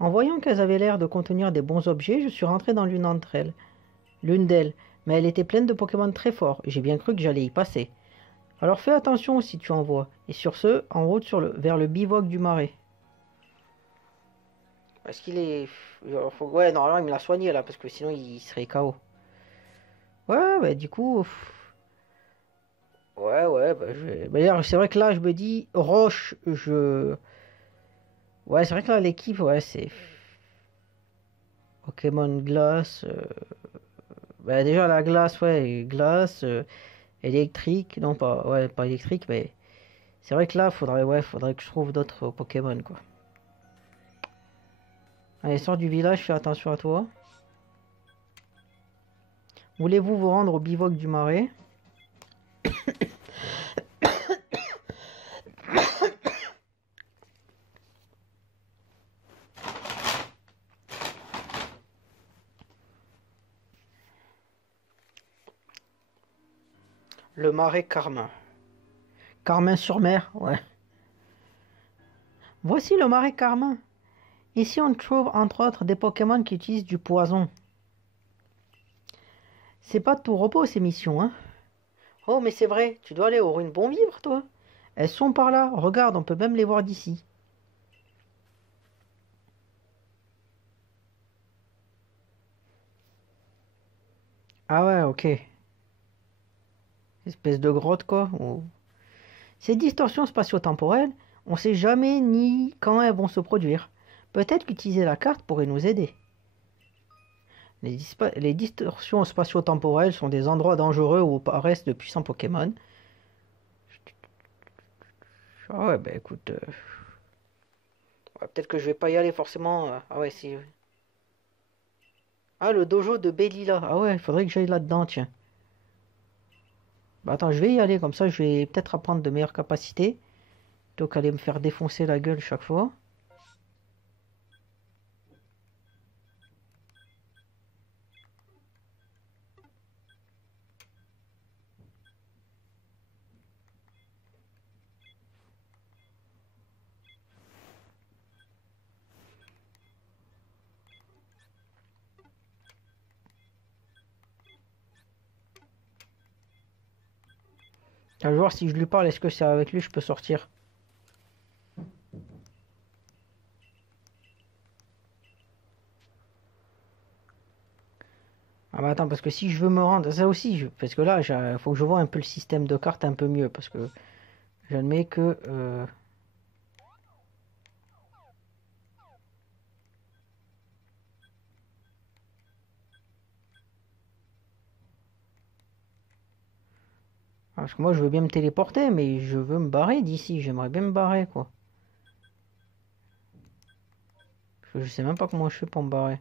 En voyant qu'elles avaient l'air de contenir des bons objets, je suis rentré dans l'une d'elles, mais elle était pleine de Pokémon très forts, et j'ai bien cru que j'allais y passer. Alors fais attention si tu en vois, et sur ce, en route vers le bivouac du marais. Est-ce qu'il est... Ouais, normalement il me l'a soigné là, parce que sinon il serait KO. Ouais, bah du coup... Ouais, ouais, bah, d'ailleurs, c'est vrai que là, je me dis, Roche, je... Ouais, c'est vrai que là, l'équipe, ouais, c'est... Pokémon Glace... Bah, déjà, la glace, ouais, glace, électrique, non, pas, ouais, pas électrique, mais... C'est vrai que là, faudrait que je trouve d'autres Pokémon, quoi. Allez, sors du village, fais attention à toi. Voulez-vous vous rendre au bivouac du marais? Le marais Carmin. Carmin-sur-Mer, ouais. Voici le marais Carmin. Ici, on trouve entre autres des Pokémon qui utilisent du poison. C'est pas de tout repos ces missions, hein. Oh, mais c'est vrai, tu dois aller aux ruines Bon Vivre, toi. Elles sont par là, regarde, on peut même les voir d'ici. Ah ouais, ok. Espèce de grotte, quoi. Ces distorsions spatio-temporelles, on sait jamais ni quand elles vont se produire. Peut-être qu'utiliser la carte pourrait nous aider. Les distorsions spatio-temporelles sont des endroits dangereux où apparaissent de puissants Pokémon. Ah ouais, bah écoute, ouais, peut-être que je vais pas y aller forcément. Ah ouais, si. Ah, le dojo de Bellila. Ah ouais, il faudrait que j'aille là-dedans, tiens. Bah attends, je vais y aller, comme ça je vais peut-être apprendre de meilleures capacités. Plutôt qu'aller me faire défoncer la gueule chaque fois. Je vais voir si je lui parle, est-ce que c'est avec lui je peux sortir. Ah bah attends, parce que si je veux me rendre, ça aussi, parce que là, il faut que je vois un peu le système de cartes un peu mieux, parce que j'admets que... parce que moi je veux bien me téléporter, mais je veux me barrer d'ici, j'aimerais bien me barrer, quoi. Parce que je sais même pas comment je fais pour me barrer.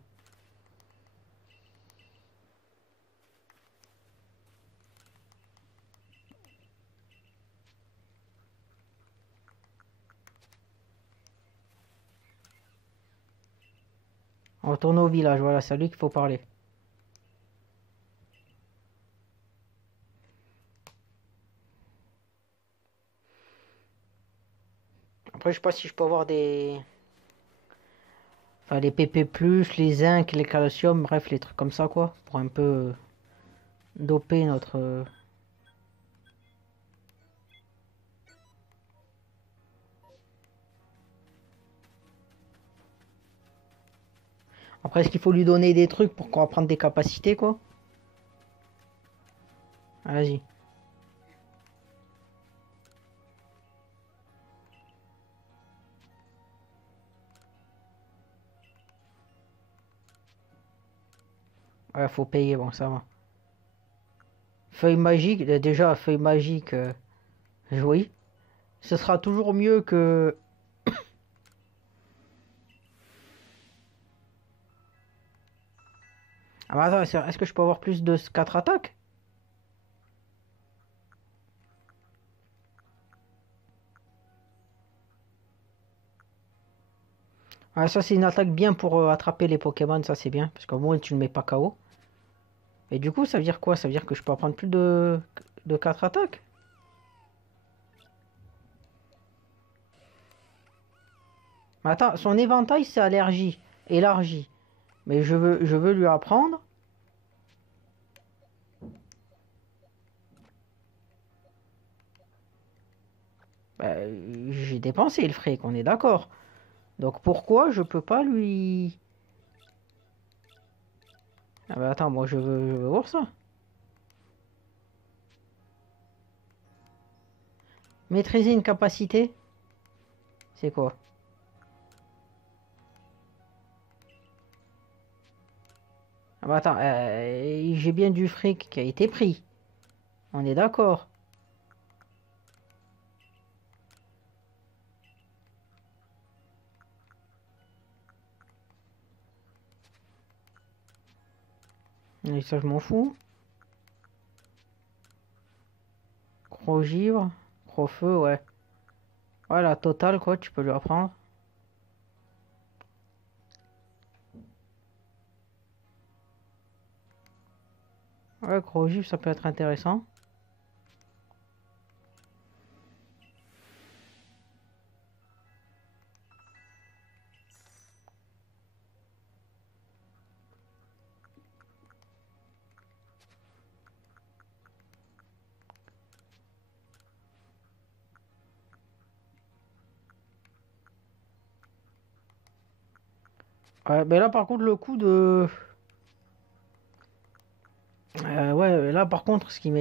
On retourne au village, voilà, c'est à lui qu'il faut parler. Après, je sais pas si je peux avoir des... Enfin, les PP+, les zinc, les calcium, bref, les trucs comme ça, quoi. Pour un peu doper notre... Après, est-ce qu'il faut lui donner des trucs pour qu'on apprenne des capacités, quoi? Vas-y. Ouais, faut payer, bon, ça va. Feuille magique, déjà, feuille magique, oui. Ce sera toujours mieux que... Ah, mais attends, est-ce que je peux avoir plus de 4 attaques? Ah, ça, c'est une attaque bien pour attraper les Pokémon, ça, c'est bien. Parce qu'au moins, tu ne mets pas KO. Et du coup, ça veut dire quoi? Ça veut dire que je peux apprendre plus de 4 attaques? Mais attends, son éventail, c'est allergie. Élargi. Mais je veux lui apprendre. Bah, j'ai dépensé le fric, on est d'accord. Donc pourquoi je peux pas lui... Ah bah attends, moi je veux voir ça. Maîtriser une capacité, c'est quoi? Ah bah attends, j'ai bien du fric qui a été pris. On est d'accord. Et ça, je m'en fous. Gros givre, gros feu, ouais. Ouais, la totale, quoi, tu peux lui apprendre. Ouais, gros givre, ça peut être intéressant. Ouais, mais là, par contre, le coup de... ouais, là, par contre, ce qui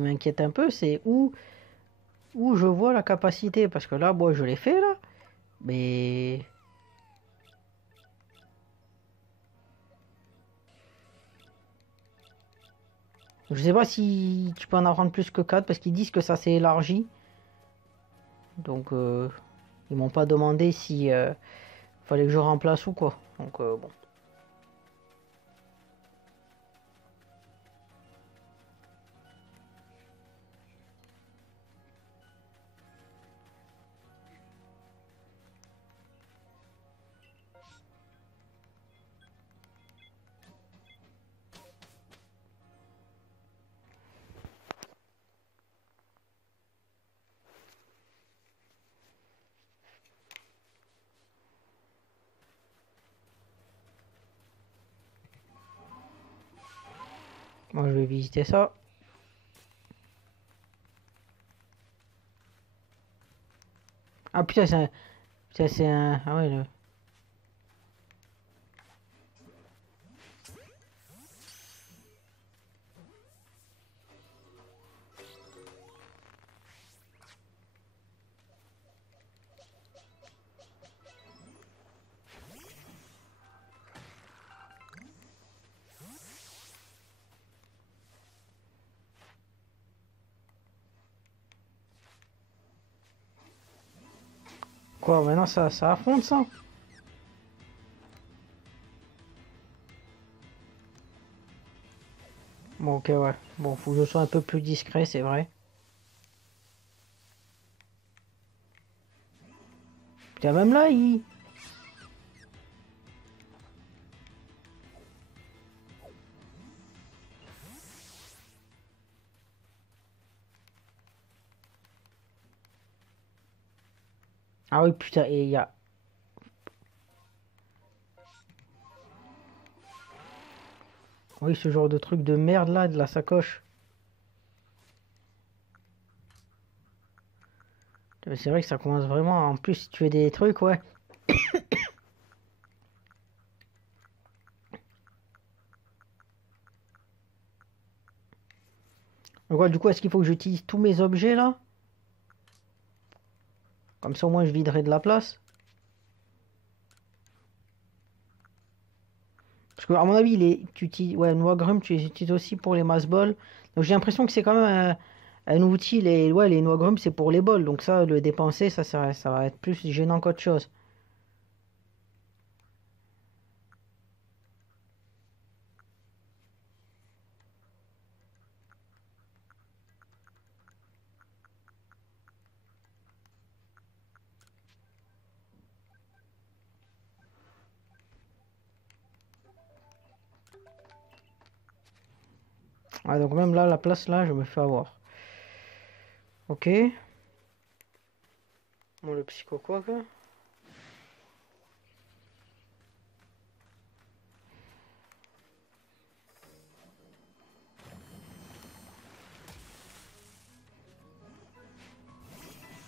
m'inquiète un peu, c'est où je vois la capacité. Parce que là, moi, je l'ai fait, là. Mais... Je sais pas si tu peux en apprendre plus que 4 parce qu'ils disent que ça s'est élargi. Donc ils m'ont pas demandé si fallait que je remplace ou quoi. Donc bon. Moi je vais visiter ça. Ah putain c'est un... putain, c'est un... Ah ouais le... Quoi maintenant ça affronte ça? Bon ok ouais. Bon faut que je sois un peu plus discret c'est vrai. Putain même là il... Ah oui putain et il y a... Oui ce genre de truc de merde là de la sacoche. C'est vrai que ça commence vraiment... En plus si tu fais des trucs ouais. Donc ouais, du coup est-ce qu'il faut que j'utilise tous mes objets là? Comme ça au moins je viderai de la place. Parce que à mon avis, tu utilises, ouais, Noix Grum, tu les utilises aussi pour les masse balls. Donc j'ai l'impression que c'est quand même un outil. Ouais, les Noix Grum, c'est pour les balls. Donc ça, le dépenser, ça va être plus gênant qu'autre chose. Ouais, donc même là, la place là, je me fais avoir. Ok. Bon, le psycho quoi, quoi.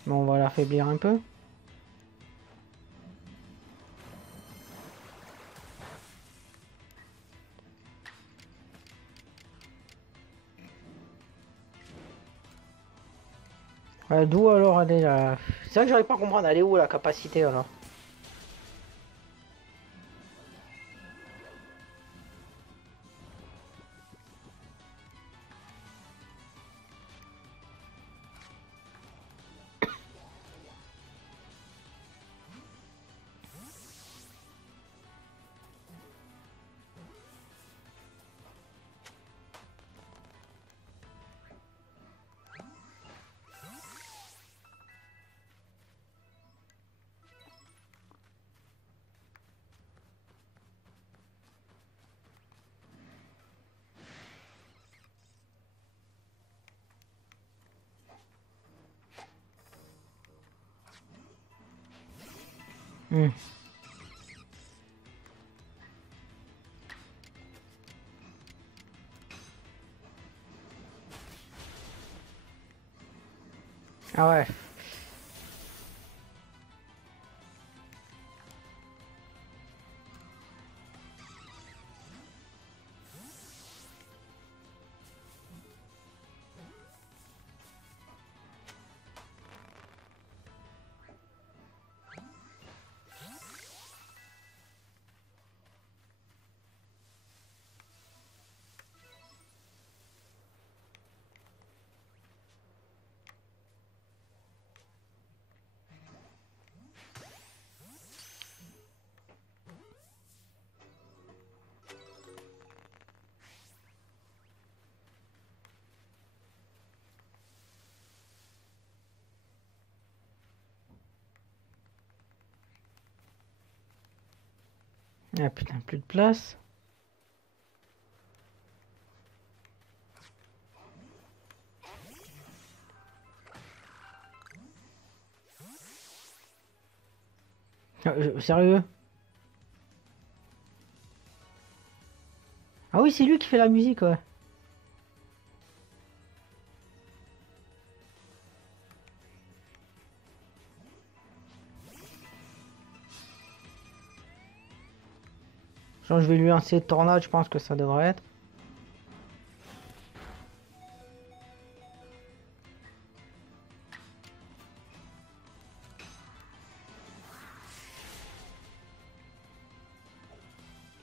Bon, on va l'affaiblir un peu. Ouais, d'où alors elle est là? C'est vrai que j'arrive pas à comprendre. Elle est où la capacité alors? Hmm. Ah ouais. Ah putain, plus de place. Sérieux? Ah oui, c'est lui qui fait la musique, ouais. Genre, je vais lui lancer tornade, je pense que ça devrait être.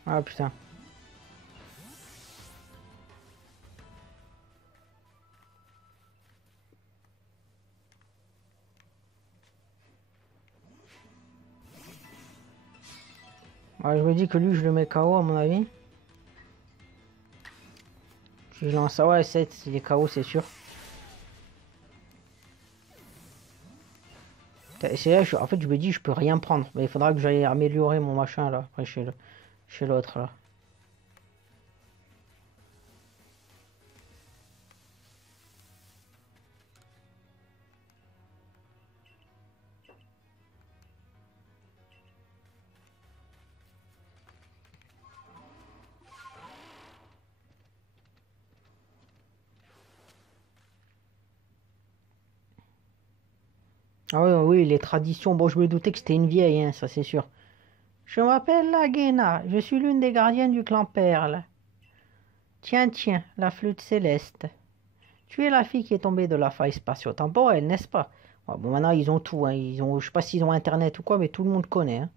Ah putain. Ouais, je me dis que lui, je le mets KO à mon avis. Si je lance ça, ouais, 7, il est KO, c'est sûr. C'est là, en fait, je me dis, je peux rien prendre. Mais il faudra que j'aille améliorer mon machin là, après chez l'autre là. Ah oui, oui, les traditions. Bon, je me doutais que c'était une vieille, hein, ça c'est sûr. Je m'appelle Lagena, je suis l'une des gardiennes du clan Perle. Tiens, tiens, la flûte céleste. Tu es la fille qui est tombée de la faille spatio-temporelle, n'est-ce pas? Ouais, bon, maintenant ils ont tout, hein. Ils ont, je sais pas s'ils ont internet ou quoi, mais tout le monde connaît, hein.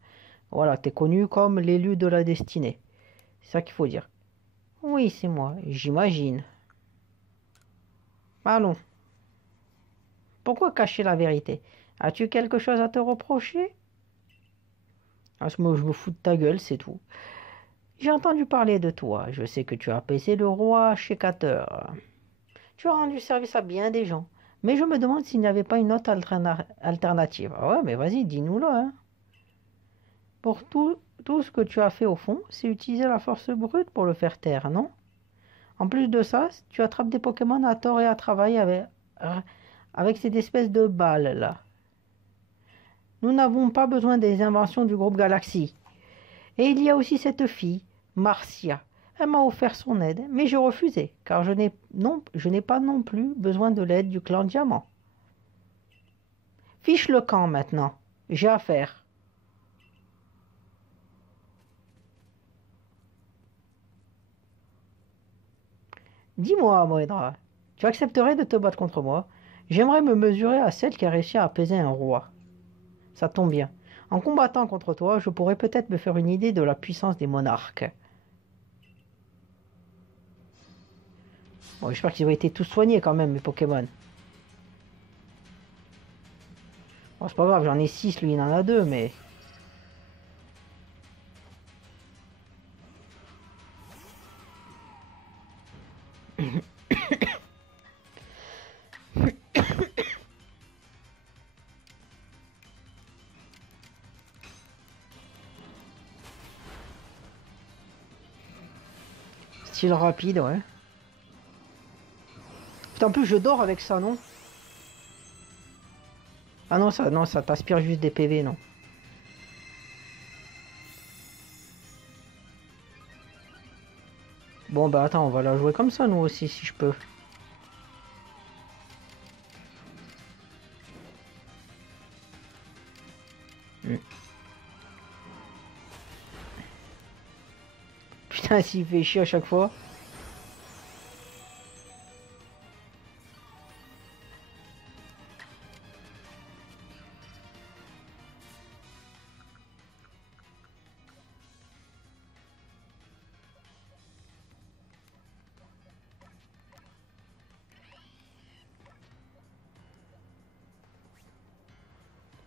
Voilà, t'es connu comme l'élu de la destinée. C'est ça qu'il faut dire. Oui, c'est moi, j'imagine. Allons, pourquoi cacher la vérité? As-tu quelque chose à te reprocher? Ah, je me fous de ta gueule, c'est tout. J'ai entendu parler de toi. Je sais que tu as apaisé le roi Shekater. Tu as rendu service à bien des gens. Mais je me demande s'il n'y avait pas une autre alternative. Ah ouais, mais vas-y, dis-nous-le, hein. Pour tout ce que tu as fait au fond, c'est utiliser la force brute pour le faire taire, non? En plus de ça, tu attrapes des Pokémon à tort et à travail avec cette espèce de balle là. Nous n'avons pas besoin des inventions du groupe Galaxy. Et il y a aussi cette fille, Marcia. Elle m'a offert son aide, mais j'ai refusé, car je n'ai pas non plus besoin de l'aide du clan Diamant. Fiche le camp maintenant. J'ai affaire. Dis-moi, Moedra, tu accepterais de te battre contre moi? J'aimerais me mesurer à celle qui a réussi à apaiser un roi. Ça tombe bien. En combattant contre toi, je pourrais peut-être me faire une idée de la puissance des monarques. Bon, j'espère qu'ils ont été tous soignés quand même, mes Pokémon. Bon, c'est pas grave, j'en ai 6, lui il en a 2, mais... Style rapide, ouais. Putain, en plus, je dors avec ça, non? Ah non, ça t'aspire juste des PV, non. Bon, bah attends, on va la jouer comme ça, nous aussi, si je peux. Hmm. Putain, s'il fait chier à chaque fois.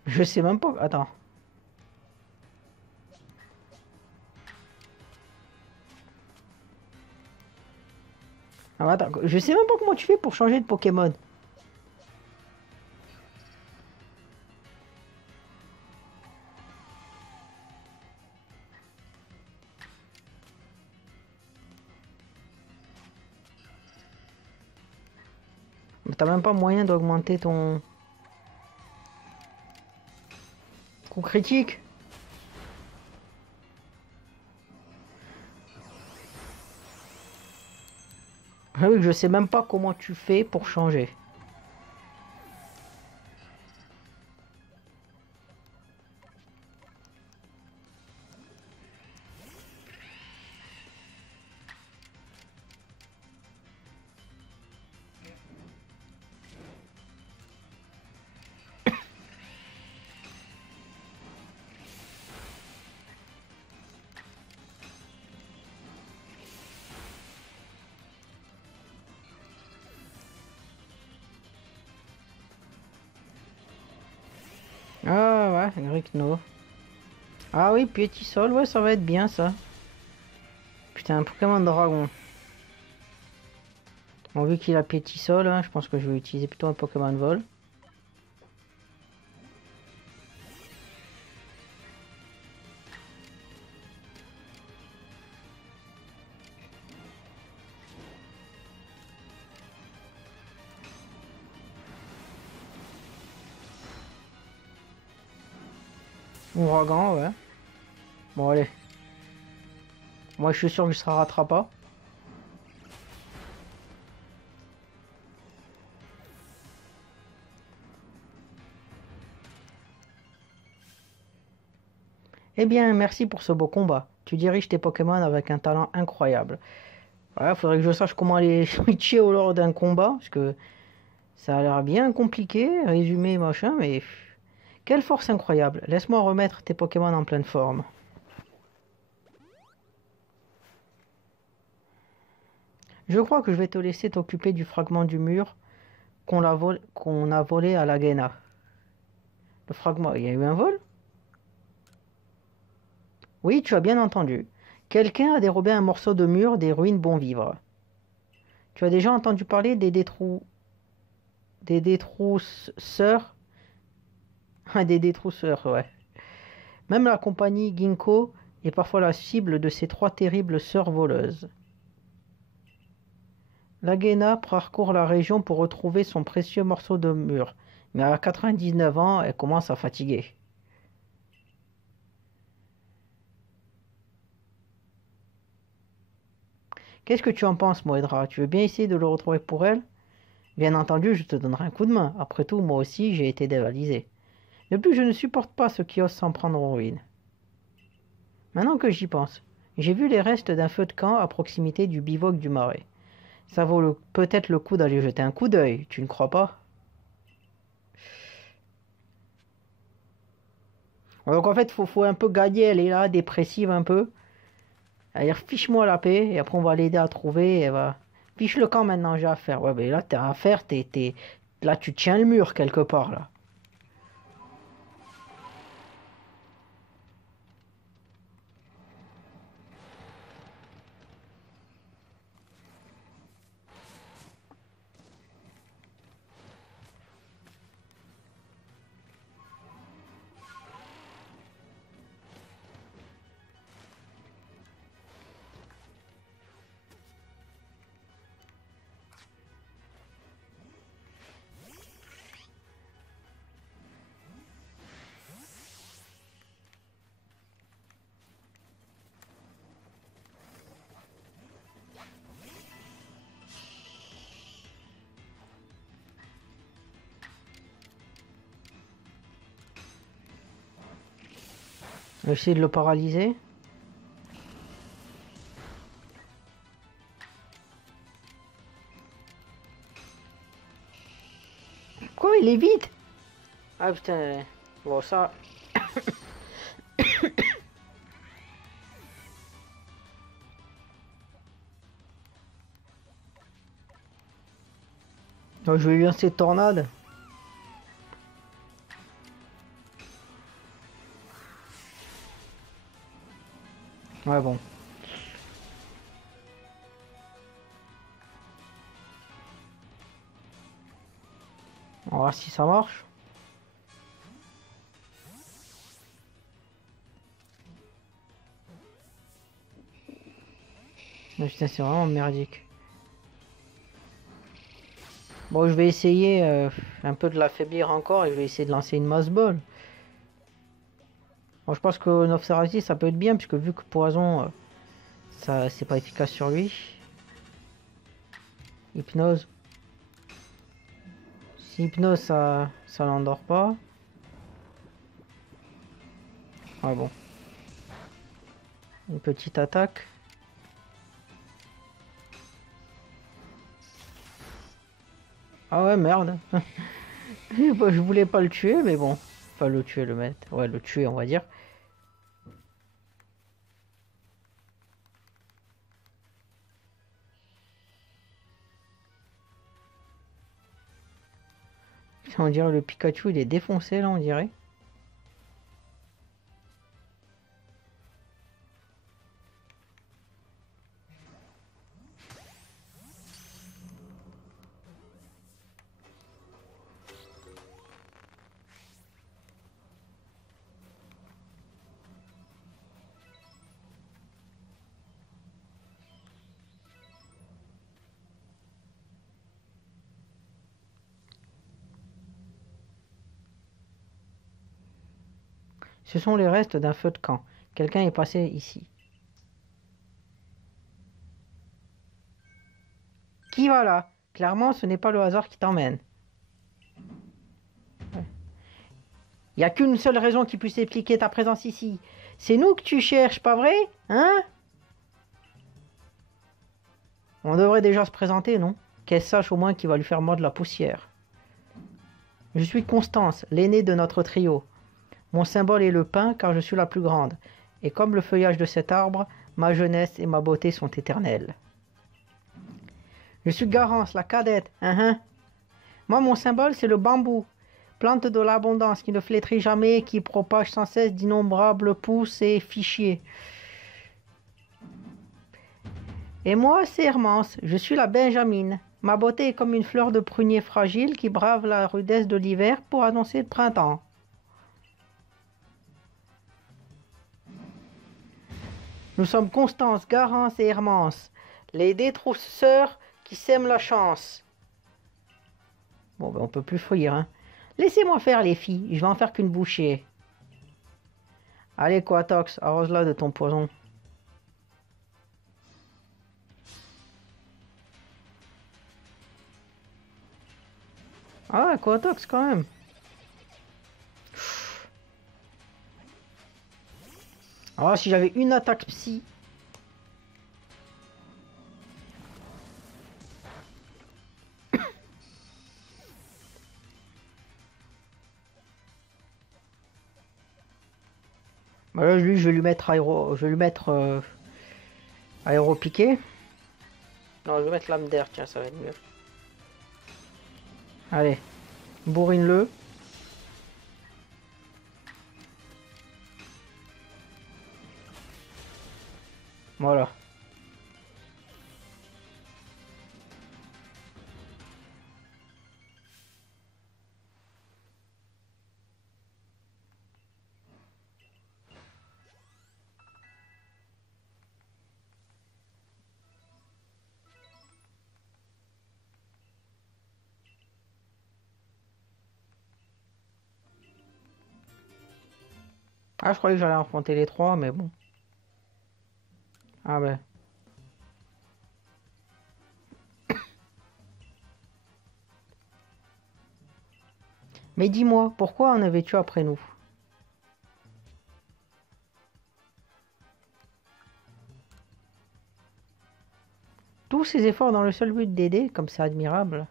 Je sais même pas... Attends. Ah, attends, je sais même pas comment tu fais pour changer de Pokémon. T'as même pas moyen d'augmenter ton coup critique. Ah oui, je sais même pas comment tu fais pour changer. Ah ouais, Grikno. Ah oui, Piétisol, ouais, ça va être bien ça. Putain, un Pokémon Dragon. Bon, vu qu'il a Piétisol, hein, je pense que je vais utiliser plutôt un Pokémon Vol. Ouragan, ouais. Bon, allez. Moi, je suis sûr que je serai rattrapable. Eh bien, merci pour ce beau combat. Tu diriges tes Pokémon avec un talent incroyable. Ouais, faudrait que je sache comment les switcher au lors d'un combat, parce que ça a l'air bien compliqué, résumé, machin, mais... Quelle force incroyable. Laisse-moi remettre tes Pokémon en pleine forme. Je crois que je vais te laisser t'occuper du fragment du mur qu'on a volé à la Guéna. Le fragment... Il y a eu un vol? Oui, tu as bien entendu. Quelqu'un a dérobé un morceau de mur des ruines Bon Vivre. Tu as déjà entendu parler des détrousseurs? Ah, des détrousseurs, ouais. Même la compagnie Ginkgo est parfois la cible de ces trois terribles sœurs voleuses. Lagena parcourt la région pour retrouver son précieux morceau de mur, mais à 99 ans, elle commence à fatiguer. Qu'est-ce que tu en penses, Moedra? Tu veux bien essayer de le retrouver pour elle? Bien entendu, je te donnerai un coup de main. Après tout, moi aussi, j'ai été dévalisé. De plus, je ne supporte pas ceux qui osent s'en prendre aux ruines. Maintenant que j'y pense, j'ai vu les restes d'un feu de camp à proximité du bivouac du marais. Ça vaut peut-être le coup d'aller jeter un coup d'œil, tu ne crois pas? Donc en fait, faut un peu gagner, elle est là, dépressive un peu. Elle dit, fiche-moi la paix, et après on va l'aider à trouver, et va... Fiche le camp maintenant, j'ai affaire. Ouais, mais là, t'as affaire, là, tu tiens le mur quelque part, là. Essayer de le paralyser. Quoi, il est vite? Ah putain, bon ça... Donc, je vais lui lancer tornade. Ouais, bon. On va voir si ça marche. Mais putain, c'est vraiment merdique. Bon, je vais essayer un peu de l'affaiblir encore et je vais essayer de lancer une masse ball. Bon, je pense que Nofsarasi ça peut être bien puisque vu que poison ça c'est pas efficace sur lui. Hypnose. Si hypnose ça l'endort pas. Ouais bon. Une petite attaque. Ah ouais merde. Je voulais pas le tuer mais bon. Pas le tuer le mettre. Ouais le tuer on va dire. On dirait le Pikachu il est défoncé là on dirait. Ce sont les restes d'un feu de camp. Quelqu'un est passé ici. Qui va là? Clairement, ce n'est pas le hasard qui t'emmène. Il n'y a qu'une seule raison qui puisse expliquer ta présence ici. C'est nous que tu cherches, pas vrai? Hein? On devrait déjà se présenter, non? Qu'elle sache au moins qu'il va lui faire mordre la poussière. Je suis Constance, l'aînée de notre trio. Mon symbole est le pain car je suis la plus grande. Et comme le feuillage de cet arbre, ma jeunesse et ma beauté sont éternelles. Je suis Garance, la cadette. Moi, mon symbole, c'est le bambou. Plante de l'abondance qui ne flétrit jamais et qui propage sans cesse d'innombrables pousses et fichiers. Et moi, c'est Hermance, je suis la Benjamine. Ma beauté est comme une fleur de prunier fragile qui brave la rudesse de l'hiver pour annoncer le printemps. Nous sommes Constance, Garance et Hermance, les détrousseurs qui sèment la chance. Bon, ben on peut plus fuir, hein. Laissez-moi faire, les filles, je vais en faire qu'une bouchée. Allez, Quatox, arrose-la de ton poison. Ah, Quatox quand même. Ah, si j'avais une attaque psy. Bah là, lui, je vais lui mettre aéro. Je vais lui mettre aéro piqué. Non, je vais mettre lame d'air, tiens, ça va être mieux. Allez, bourrine-le. Voilà. Ah, je croyais que j'allais affronter les trois, mais bon. Ah ben. Mais dis-moi, pourquoi en avais-tu après nous? Tous ces efforts dans le seul but d'aider, comme c'est admirable.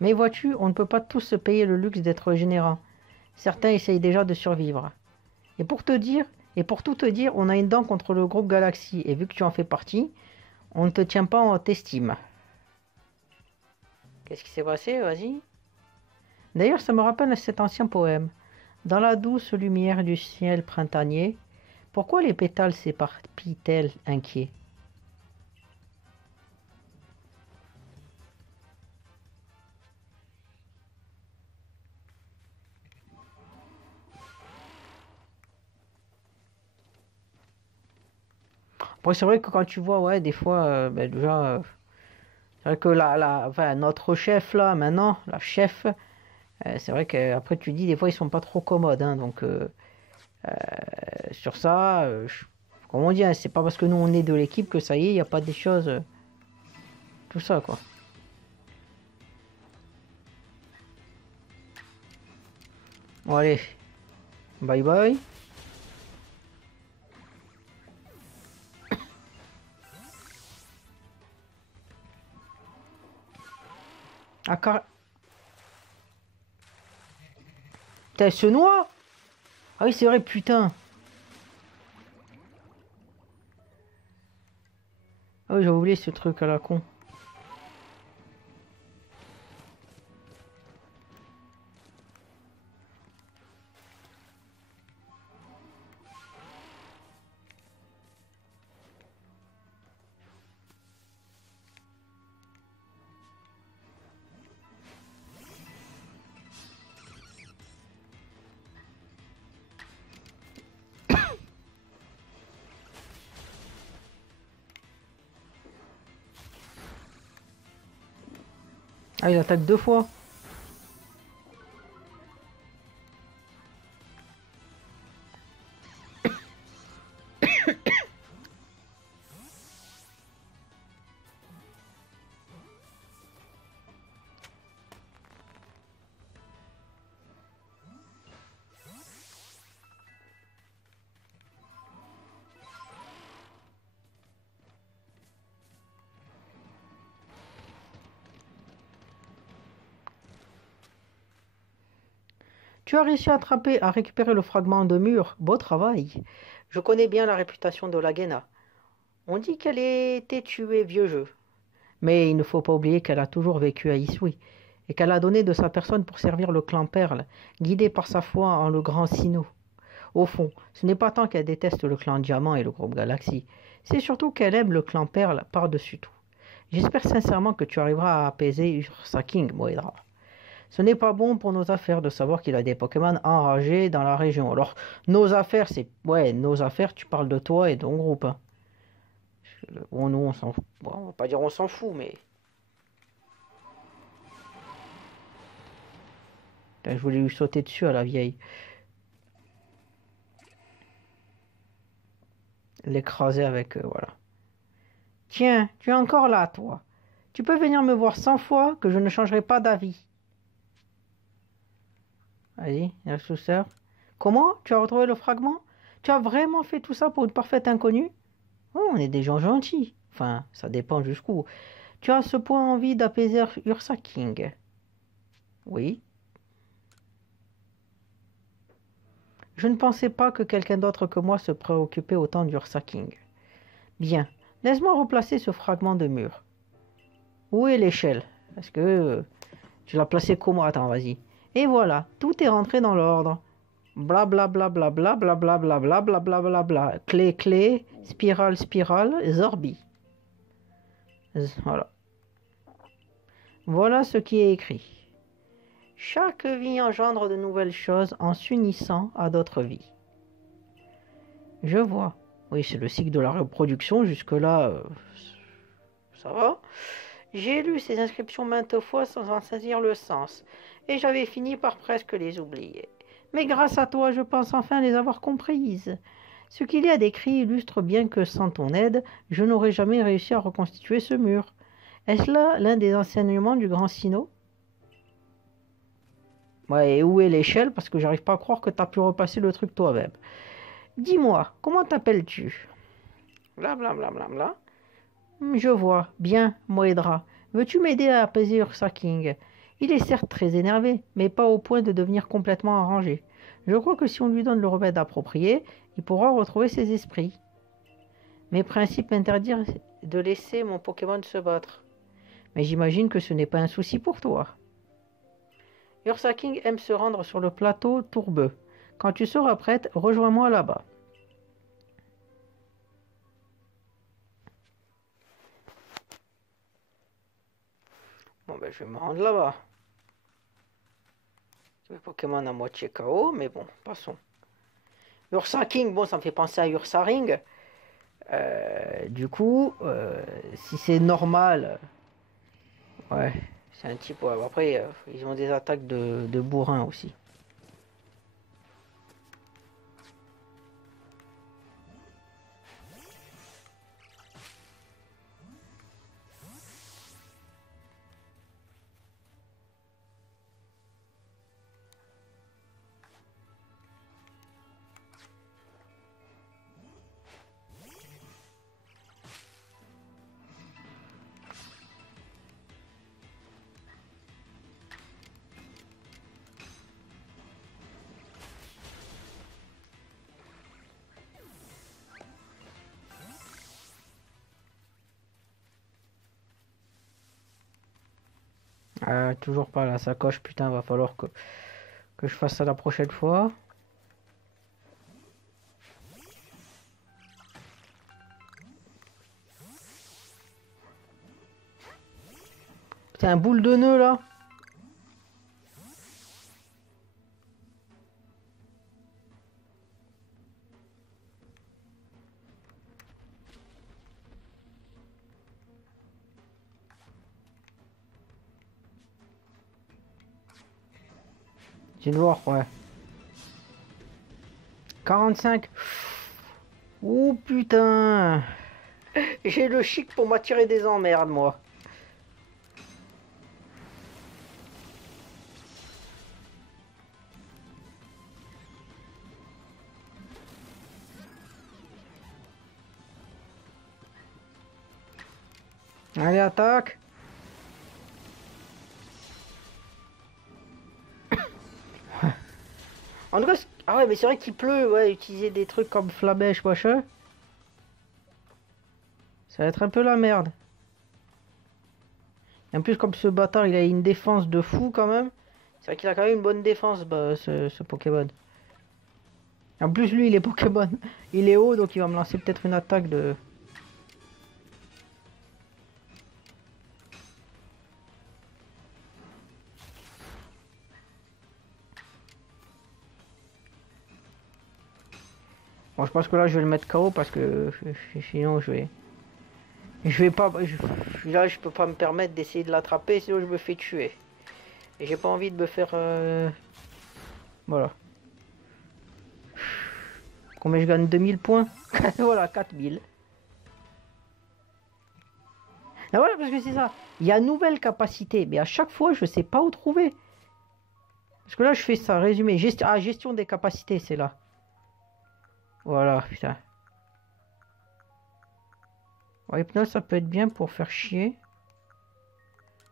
Mais vois-tu, on ne peut pas tous se payer le luxe d'être généreux. Certains essayent déjà de survivre. Et pour te dire, et pour tout te dire, on a une dent contre le groupe Galaxy, et vu que tu en fais partie, on ne te tient pas en haute estime. Qu'est-ce qui s'est passé? Vas-y. D'ailleurs, ça me rappelle cet ancien poème. Dans la douce lumière du ciel printanier, pourquoi les pétales s'éparpillent-elles inquiets? Bon, c'est vrai que quand tu vois, ouais, des fois, ben déjà, C'est vrai que enfin, notre chef là, maintenant, la chef, c'est vrai qu'après tu dis des fois ils sont pas trop commodes, hein, donc sur ça, comme on dit, hein, c'est pas parce que nous on est de l'équipe que ça y est, il n'y a pas des choses, tout ça quoi. Bon allez, bye bye. Ah car... Putain, elle se noie. Ah oui c'est vrai putain. Ah oui j'ai oublié ce truc à la con. Ah il attaque deux fois. Tu as réussi à récupérer le fragment de mur. Beau travail. Je connais bien la réputation de la Guéna. On dit qu'elle était tuée vieux jeu. Mais il ne faut pas oublier qu'elle a toujours vécu à Isui et qu'elle a donné de sa personne pour servir le clan Perle, guidée par sa foi en le grand Sino. Au fond, ce n'est pas tant qu'elle déteste le clan Diamant et le groupe Galaxy, c'est surtout qu'elle aime le clan Perle par-dessus tout. J'espère sincèrement que tu arriveras à apaiser Ursa King, Moedra. Ce n'est pas bon pour nos affaires de savoir qu'il a des Pokémon enragés dans la région. Alors, nos affaires, c'est... Ouais, nos affaires, tu parles de toi et de ton groupe. Hein. Bon, nous, on s'en... Bon, on va pas dire on s'en fout, mais... Putain, je voulais lui sauter dessus à la vieille. L'écraser avec... voilà. Tiens, tu es encore là, toi. Tu peux venir me voir 100 fois que je ne changerai pas d'avis. Vas-y, la sous-sœur. Comment? Tu as retrouvé le fragment? Tu as vraiment fait tout ça pour une parfaite inconnue? Oh, on est des gens gentils. Enfin, ça dépend jusqu'où. Tu as à ce point envie d'apaiser Ursa King. Oui. Je ne pensais pas que quelqu'un d'autre que moi se préoccupait autant d'Ursa King. Bien, laisse-moi replacer ce fragment de mur. Où est l'échelle? Est-ce que tu l'as placé comment? Attends, vas-y. Et voilà, tout est rentré dans l'ordre. Bla bla bla bla bla bla bla bla bla bla bla bla bla. Clé clé, spirale spirale, Zorbi. Voilà. Voilà ce qui est écrit. Chaque vie engendre de nouvelles choses en s'unissant à d'autres vies. Je vois. Oui, c'est le cycle de la reproduction. Jusque-là, ça va. J'ai lu ces inscriptions maintes fois sans en saisir le sens, et j'avais fini par presque les oublier. Mais grâce à toi, je pense enfin les avoir comprises. Ce qu'il y a décrit illustre bien que sans ton aide, je n'aurais jamais réussi à reconstituer ce mur. Est-ce là l'un des enseignements du grand Sino? Ouais, et où est l'échelle? Parce que j'arrive pas à croire que tu as pu repasser le truc toi-même. Dis-moi, comment t'appelles-tu? Blablabla. Bla, bla, bla, bla. Je vois. Bien, Moedra. Veux-tu m'aider à apaiser Ursa King? Il est certes très énervé, mais pas au point de devenir complètement arrangé. Je crois que si on lui donne le remède approprié, il pourra retrouver ses esprits. Mes principes m'interdisent de laisser mon Pokémon se battre. Mais j'imagine que ce n'est pas un souci pour toi. Ursa King aime se rendre sur le plateau tourbeux. Quand tu seras prête, rejoins-moi là-bas. Bon ben je vais me rendre là-bas. Le Pokémon à moitié KO, mais bon, passons. Ursa King, bon ça me fait penser à Ursa Ring. Du coup, si c'est normal Ouais, c'est un type. Ouais. Après, ils ont des attaques de bourrin aussi. Toujours pas la sacoche, putain, va falloir que je fasse ça la prochaine fois. Putain, un boule de nœud là. J'ai le voir, ouais. 45. Oh putain. J'ai le chic pour m'attirer des emmerdes, moi. Allez, attaque. En tout cas, ah ouais, mais c'est vrai qu'il pleut, ouais, utiliser des trucs comme flamèche, machin. Ça va être un peu la merde. Et en plus, comme ce bâtard, il a une défense de fou quand même. C'est vrai qu'il a quand même une bonne défense, bah, ce Pokémon. En plus, lui, il est Pokémon. Il est haut, donc il va me lancer peut-être une attaque de... Bon, je pense que là, je vais le mettre KO parce que sinon, je vais... Je vais pas... Là, je peux pas me permettre d'essayer de l'attraper, sinon je me fais tuer. Et j'ai pas envie de me faire... Voilà. Combien je gagne? 2000 points. Voilà, 4000. Ah voilà, parce que c'est ça. Il y a nouvelle capacité, mais à chaque fois, je sais pas où trouver. Parce que là, je fais ça, résumé. Gestion des capacités, c'est là. Voilà, putain. Ouais, hypnose, ça peut être bien pour faire chier.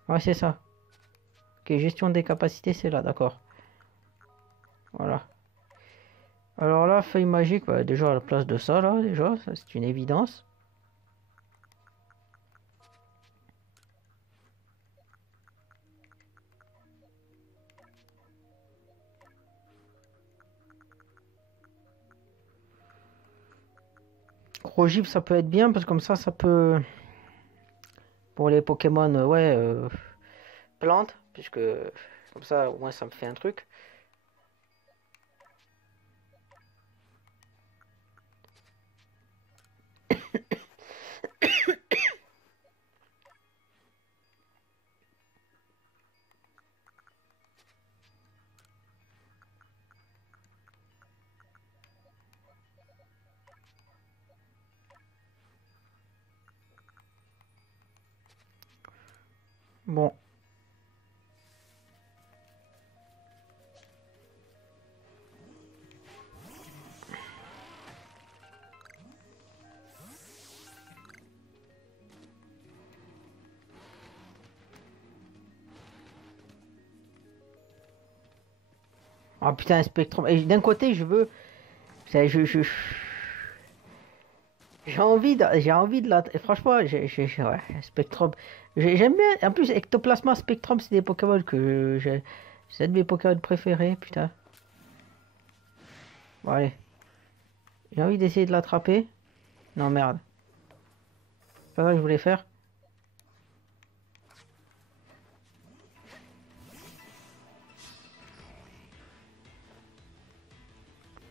Ouais, c'est ça. Ok, gestion des capacités, c'est là, d'accord. Voilà. Alors là, feuille magique, bah, déjà à la place de ça, là, déjà, ça c'est une évidence. Crogif, ça peut être bien, parce que comme ça peut... Pour les Pokémon, ouais, plantes, puisque comme ça, au moins, ça me fait un truc. Bon. Ah putain, un Spectrum. Et d'un côté, je veux... j'ai envie de la... Franchement, ouais, Spectrum. J'aime bien. En plus, Ectoplasma, Spectrum, c'est des Pokémon que j'ai. C'est un de mes Pokémon préférés, putain. Bon, allez. J'ai envie d'essayer de l'attraper. Non, merde. C'est pas ça que je voulais faire.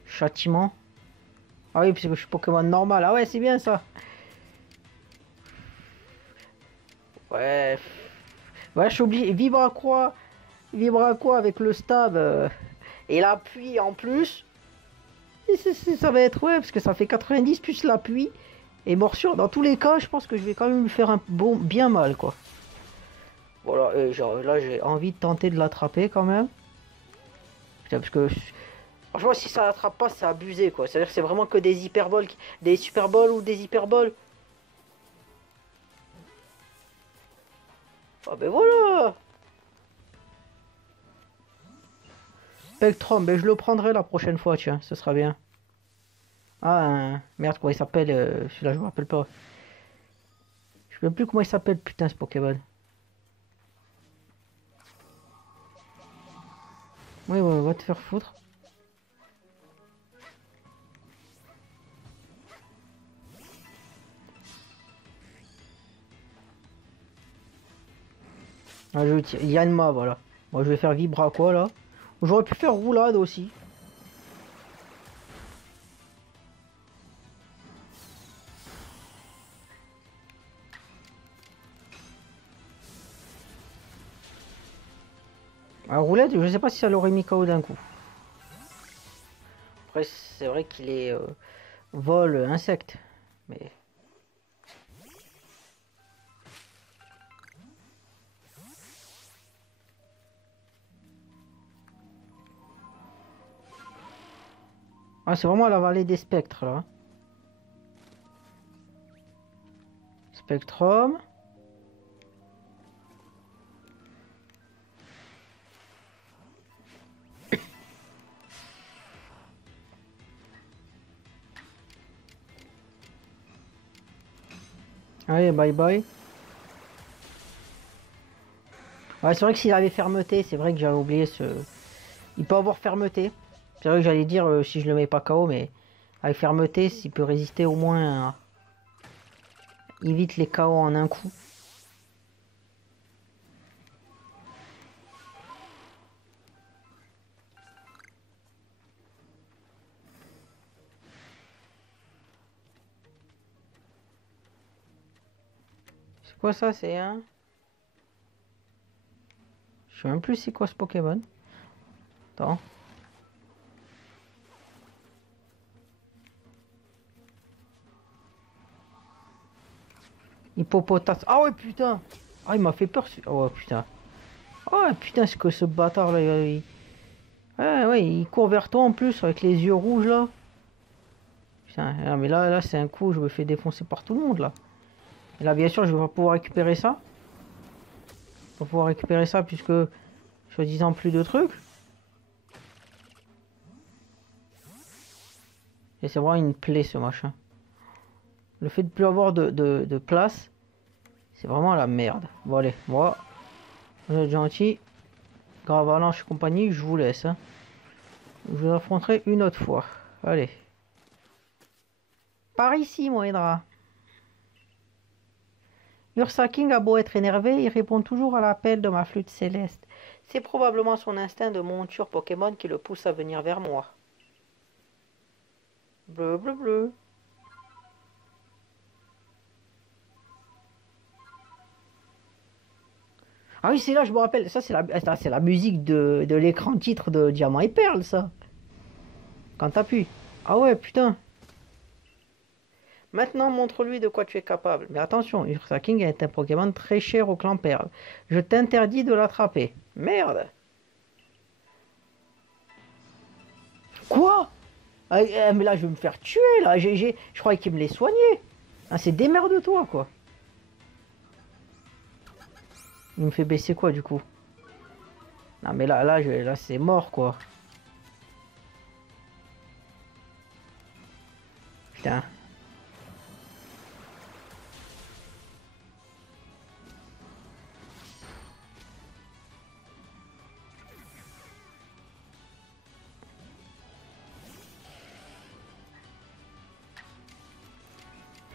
Châtiment. Ah oui, parce que je suis Pokémon normal. Ah ouais, c'est bien ça. Ouais. Ouais, je suis obligé. Vibre à quoi avec le stab et l'appui en plus. Et ça va être ouais, parce que ça fait 90 plus l'appui. Et morsure, dans tous les cas, je pense que je vais quand même lui faire un bon bien mal quoi. Voilà, et genre là j'ai envie de tenter de l'attraper quand même. Putain, parce que franchement, si ça l'attrape pas, c'est abusé quoi. C'est-à-dire que c'est vraiment que des hyperboles, des superboles ou des hyperboles. Ah ben voilà! Spectrum, ben je le prendrai la prochaine fois, tiens, ce sera bien. Ah, merde, comment il s'appelle celui-là, je me rappelle pas. Je sais même plus comment il s'appelle, putain, ce Pokémon. Oui, ouais, va te faire foutre. Ah, Yanma, voilà. Moi, je vais faire Vibra quoi là. J'aurais pu faire Roulade aussi. Ah, Roulade, je sais pas si ça l'aurait mis KO d'un coup. Après, c'est vrai qu'il est vol insecte. Mais. Ah, c'est vraiment la vallée des spectres là. Spectrum. Allez, bye bye. Ouais, c'est vrai que s'il avait fermeté, c'est vrai que j'avais oublié ce. Il peut avoir fermeté. C'est vrai que j'allais dire si je le mets pas KO, mais avec fermeté, s'il peut résister au moins, il évite les KO en un coup. C'est quoi ça? C'est un. Je sais même plus c'est quoi ce Pokémon. Attends. Hippopotas. Ah ouais, putain! Ah, il m'a fait peur. Oh putain. Oh putain, c'est que ce bâtard là. Ouais, ouais, il court vers toi en plus avec les yeux rouges là. Putain, ah, mais là c'est un coup, je me fais défoncer par tout le monde là. Et là, bien sûr, je vais pas pouvoir récupérer ça. Je vais pas pouvoir récupérer ça puisque, soi-disant, plus de trucs. Et c'est vraiment une plaie ce machin. Le fait de plus avoir de place, c'est vraiment la merde. Bon allez, moi, vous êtes gentil. Gravalanche et compagnie, je vous laisse. Hein. Je vous affronterai une autre fois. Allez. Par ici, Moedra. Ursa King a beau être énervé, il répond toujours à l'appel de ma flûte céleste. C'est probablement son instinct de monture Pokémon qui le pousse à venir vers moi. Bleu, bleu, bleu. Ah oui, c'est là, je me rappelle. Ça, c'est la musique de l'écran titre de Diamant et Perle, ça. Quand t'appuies. Ah ouais, putain. Maintenant, montre-lui de quoi tu es capable. Mais attention, Ursa King est un Pokémon très cher au clan Perle. Je t'interdis de l'attraper. Merde. Quoi? Mais là, je vais me faire tuer, là. Je croyais qu'il me les soignait. Ah, c'est démerde-toi, quoi. Il me fait baisser quoi, du coup? Non, mais là c'est mort, quoi. Putain.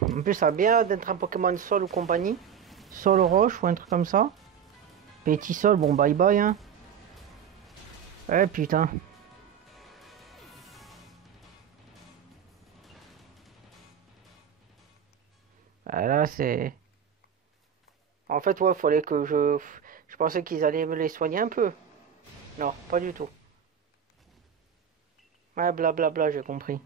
En plus, ça a bien d'être un Pokémon sol ou compagnie. Sol roche ou un truc comme ça. Petit sol, bon bye bye, hein. Eh putain. Ah, là, c'est. En fait, ouais, fallait que je... Je pensais qu'ils allaient me les soigner un peu. Non, pas du tout. Ouais, blablabla, j'ai compris.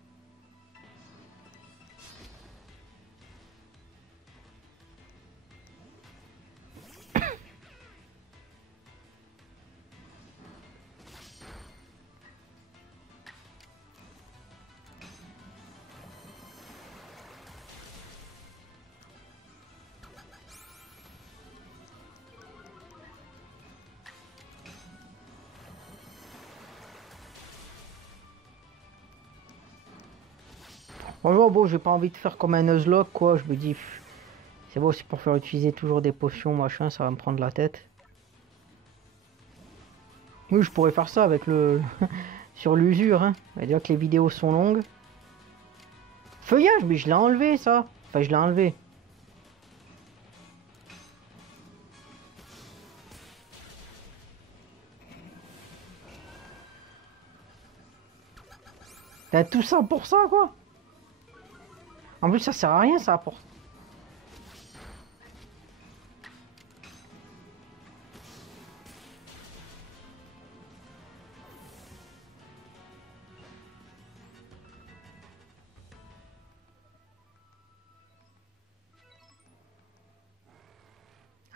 Bonjour, bon, j'ai pas envie de faire comme un Nuzlocke, quoi. Je me dis, c'est bon, c'est pour faire utiliser toujours des potions, machin, ça va me prendre la tête. Oui, je pourrais faire ça avec le... sur l'usure, hein. On va dire que les vidéos sont longues. Feuillage, mais je l'ai enlevé, ça. Enfin, je l'ai enlevé. T'as tout ça pour ça, quoi. En plus, ça sert à rien, ça apporte.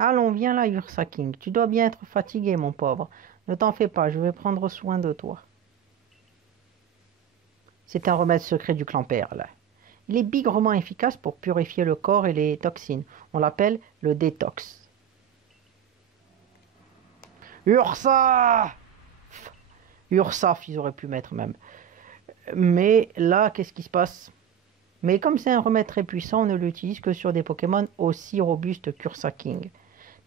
Allons, viens là, Ursa King. Tu dois bien être fatigué, mon pauvre. Ne t'en fais pas, je vais prendre soin de toi. C'est un remède secret du clan Perle. Il est bigrement efficace pour purifier le corps et les toxines. On l'appelle le détox. Ursa! Ursaf, ils auraient pu mettre même. Mais là, qu'est-ce qui se passe? Mais comme c'est un remède très puissant, on ne l'utilise que sur des Pokémon aussi robustes qu'Ursa King.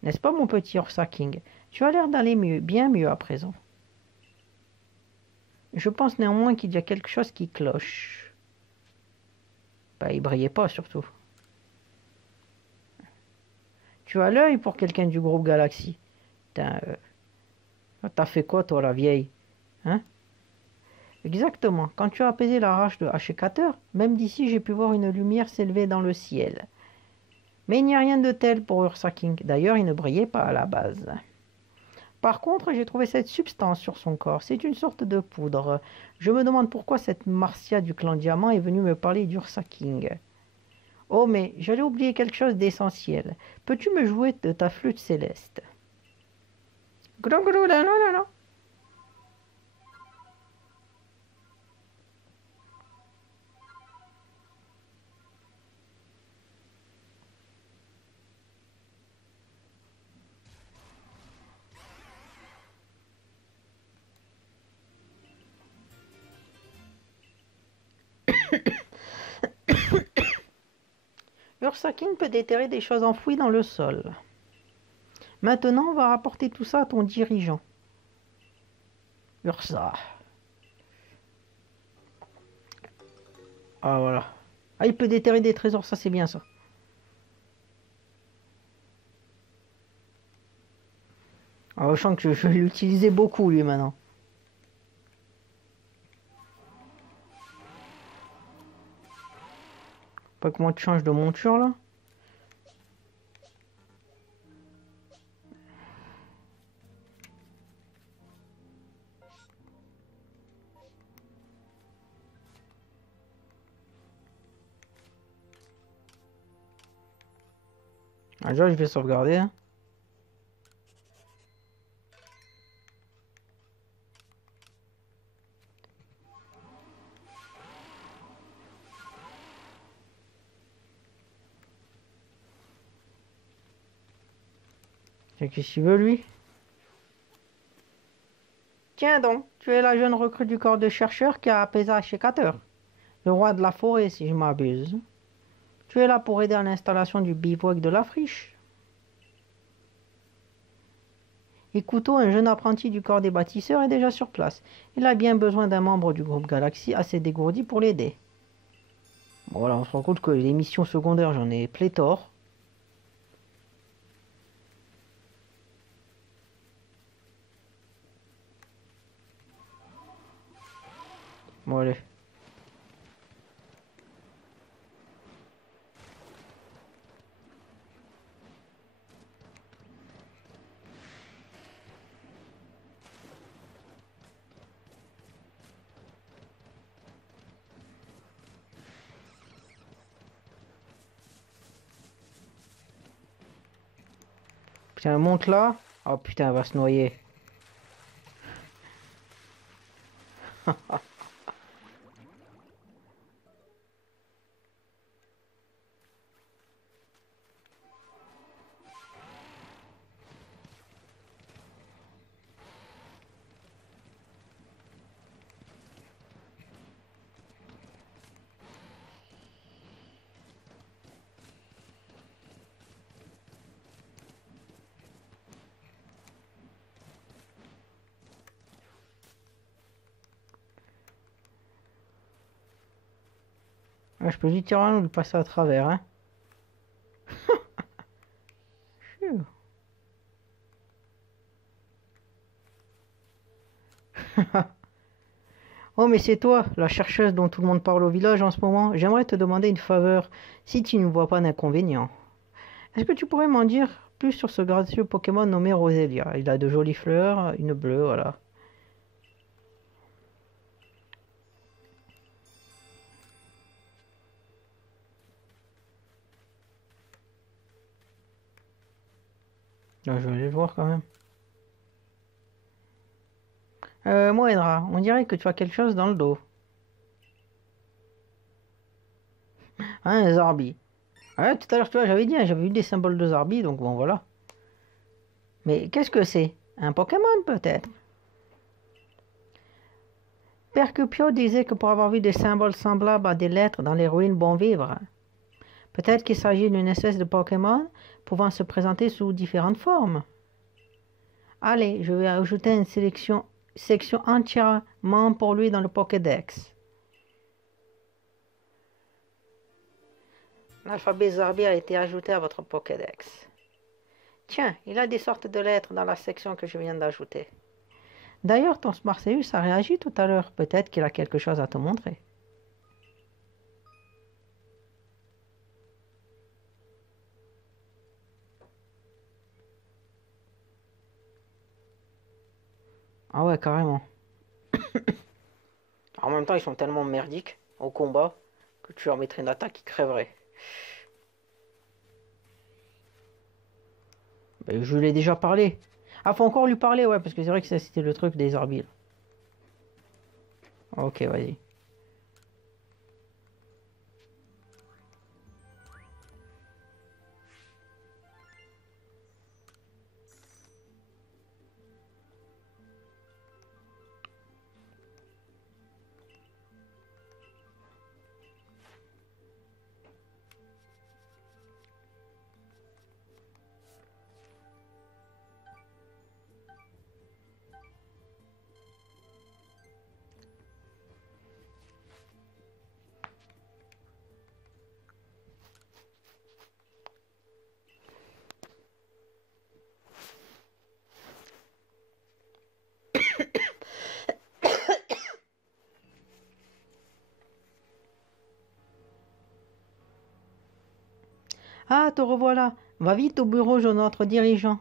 N'est-ce pas, mon petit Ursa King? Tu as l'air d'aller mieux, bien mieux à présent. Je pense néanmoins qu'il y a quelque chose qui cloche. Bah, il brillait pas, surtout. Tu as l'œil pour quelqu'un du groupe Galaxy. Putain, t'as fait quoi, toi, la vieille? Hein? Exactement. Quand tu as apaisé la rage de Ashikater, même d'ici, j'ai pu voir une lumière s'élever dans le ciel. Mais il n'y a rien de tel pour Ursa King. D'ailleurs, il ne brillait pas à la base. Par contre, j'ai trouvé cette substance sur son corps. C'est une sorte de poudre. Je me demande pourquoi cette Marcia du clan Diamant est venue me parler d'Ursa King. Oh, mais j'allais oublier quelque chose d'essentiel. Peux-tu me jouer de ta flûte céleste? Grou, grou, là, là, là, là. Ursa King peut déterrer des choses enfouies dans le sol. Maintenant, on va rapporter tout ça à ton dirigeant. Ursa. Ah, voilà. Ah, il peut déterrer des trésors, ça c'est bien ça. Ah, je sens que je vais l'utiliser beaucoup lui maintenant. Pas comment tu changes de monture là. Ah, déjà, je vais sauvegarder, hein. Qu'est-ce qu'il veut lui? Tiens donc, tu es la jeune recrue du corps de chercheur qui a apaisé Ashikater, le roi de la forêt si je m'abuse. Tu es là pour aider à l'installation du bivouac de la friche. Ikuto, un jeune apprenti du corps des bâtisseurs, est déjà sur place. Il a bien besoin d'un membre du groupe Galaxy assez dégourdi pour l'aider. Bon, voilà, on se rend compte que les missions secondaires, j'en ai pléthore. Bon, allez. Putain, monte là. Oh putain, elle va se noyer. Ah, je peux littéralement lui passer à travers, hein. Phew. Oh, mais c'est toi, la chercheuse dont tout le monde parle au village en ce moment. J'aimerais te demander une faveur, si tu ne vois pas d'inconvénient. Est-ce que tu pourrais m'en dire plus sur ce gracieux Pokémon nommé Roselia? Il a de jolies fleurs, une bleue, voilà. Ah, je vais aller le voir quand même. Moedra, on dirait que tu as quelque chose dans le dos. Hein, un Zarbi. Ouais, tout à l'heure, tu vois, j'avais dit, hein, j'avais vu des symboles de Zarbi, donc bon, voilà. Mais qu'est-ce que c'est? Un Pokémon, peut-être? Percupio disait que pour avoir vu des symboles semblables à des lettres dans les ruines Bon Vivre, peut-être qu'il s'agit d'une espèce de Pokémon pouvant se présenter sous différentes formes. Allez, je vais ajouter une section entièrement pour lui dans le Pokédex. L'alphabet Zarbi a été ajouté à votre Pokédex. Tiens, il a des sortes de lettres dans la section que je viens d'ajouter. D'ailleurs, ton Smarseus a réagi tout à l'heure. Peut-être qu'il a quelque chose à te montrer. Ah ouais, carrément. En même temps, ils sont tellement merdiques au combat que tu leur mettrais une attaque qui crèverait. Ben, je lui ai déjà parlé. Ah, faut encore lui parler, ouais, parce que c'est vrai que ça, c'était le truc des arbitres. Ok, vas-y. Ah, te revoilà. Va vite au bureau de notre dirigeant.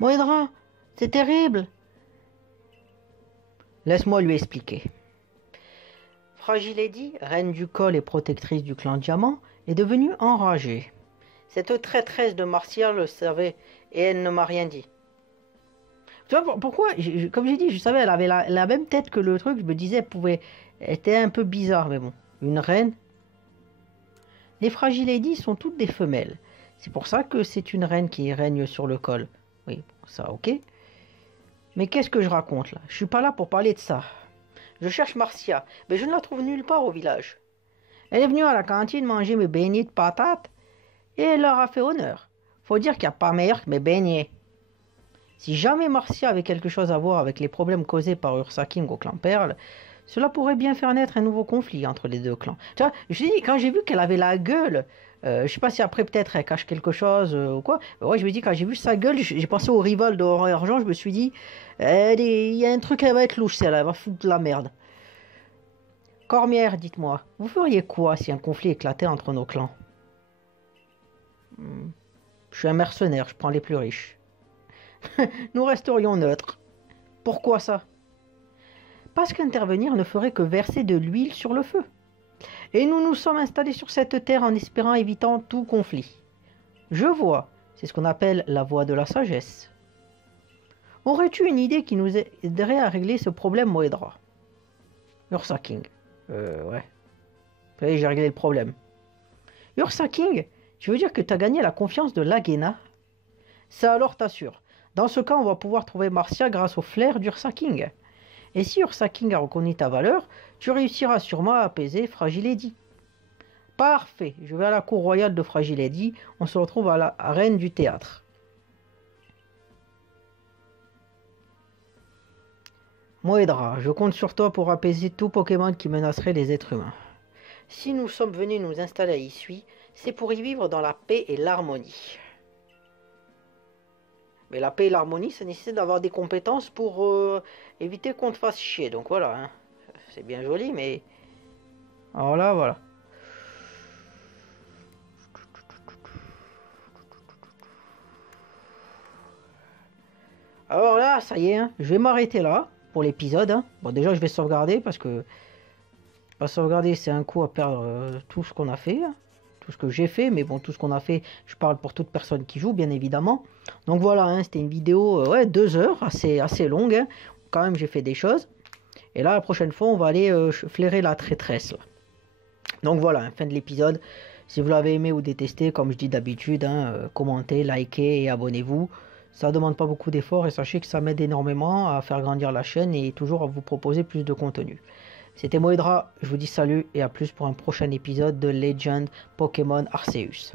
Moedra, c'est terrible. Laisse-moi lui expliquer. Fragile Lady, reine du col et protectrice du clan Diamant, est devenue enragée. Cette traîtresse de Marcia le savait et elle ne m'a rien dit. Tu vois pourquoi? Comme j'ai dit, je savais, elle avait la même tête que le truc. Je me disais, elle était un peu bizarre, mais bon. Une reine. Les Fragile Lady sont toutes des femelles. C'est pour ça que c'est une reine qui règne sur le col. Oui, ça, ok. Mais qu'est-ce que je raconte là? Je suis pas là pour parler de ça. Je cherche Marcia, mais je ne la trouve nulle part au village. Elle est venue à la cantine manger mes beignets de patates et elle leur a fait honneur. Faut dire qu'il n'y a pas meilleur que mes beignets. Si jamais Marcia avait quelque chose à voir avec les problèmes causés par Ursa King au clan Perle, Cela pourrait bien faire naître un nouveau conflit entre les deux clans. Tu vois, je dis, quand j'ai vu qu'elle avait la gueule, je sais pas si après peut-être elle cache quelque chose ou quoi. Mais ouais, je me dis, quand j'ai vu sa gueule, j'ai pensé au rival d'Or et Argent, je me suis dit, il y a un truc, elle va être louche, celle-là, elle va foutre de la merde. Cormière, dites-moi, vous feriez quoi si un conflit éclatait entre nos clans? Je suis un mercenaire, je prends les plus riches. Nous resterions neutres. Pourquoi ça? Parce qu'intervenir ne ferait que verser de l'huile sur le feu. Et nous nous sommes installés sur cette terre en espérant évitant tout conflit. Je vois, c'est ce qu'on appelle la voie de la sagesse. Aurais-tu une idée qui nous aiderait à régler ce problème, Moedra? Ursa King. Ouais. Vous voyez, j'ai réglé le problème. Ursa King, tu veux dire que tu as gagné la confiance de Laguena? Ça alors t'assure. Dans ce cas, on va pouvoir trouver Marcia grâce au flair d'Ursa King. Et si Ursa King a reconnu ta valeur, tu réussiras sûrement à apaiser Fragile Eddy. Parfait, je vais à la cour royale de Fragile Eddy, on se retrouve à la arène du théâtre. Moedra, je compte sur toi pour apaiser tout Pokémon qui menacerait les êtres humains. Si nous sommes venus nous installer à Isui, c'est pour y vivre dans la paix et l'harmonie. Mais la paix et l'harmonie, ça nécessite d'avoir des compétences pour éviter qu'on te fasse chier. Donc voilà, hein. C'est bien joli, mais... Alors là, voilà. Alors là, ça y est, hein. Je vais m'arrêter là pour l'épisode. Hein. Bon, déjà, je vais sauvegarder parce que... Pas sauvegarder, c'est un coup à perdre tout ce qu'on a fait. Hein. Tout ce que j'ai fait, mais bon, tout ce qu'on a fait, je parle pour toute personne qui joue, bien évidemment. Donc voilà, hein, c'était une vidéo, ouais, 2 heures, assez longue. Hein. Quand même, j'ai fait des choses. Et là, la prochaine fois, on va aller flairer la traîtresse. Là. Donc voilà, fin de l'épisode. Si vous l'avez aimé ou détesté, comme je dis d'habitude, hein, commentez, likez et abonnez-vous. Ça ne demande pas beaucoup d'efforts et sachez que ça m'aide énormément à faire grandir la chaîne et toujours à vous proposer plus de contenu. C'était Moedra, je vous dis salut et à plus pour un prochain épisode de Legend Pokémon Arceus.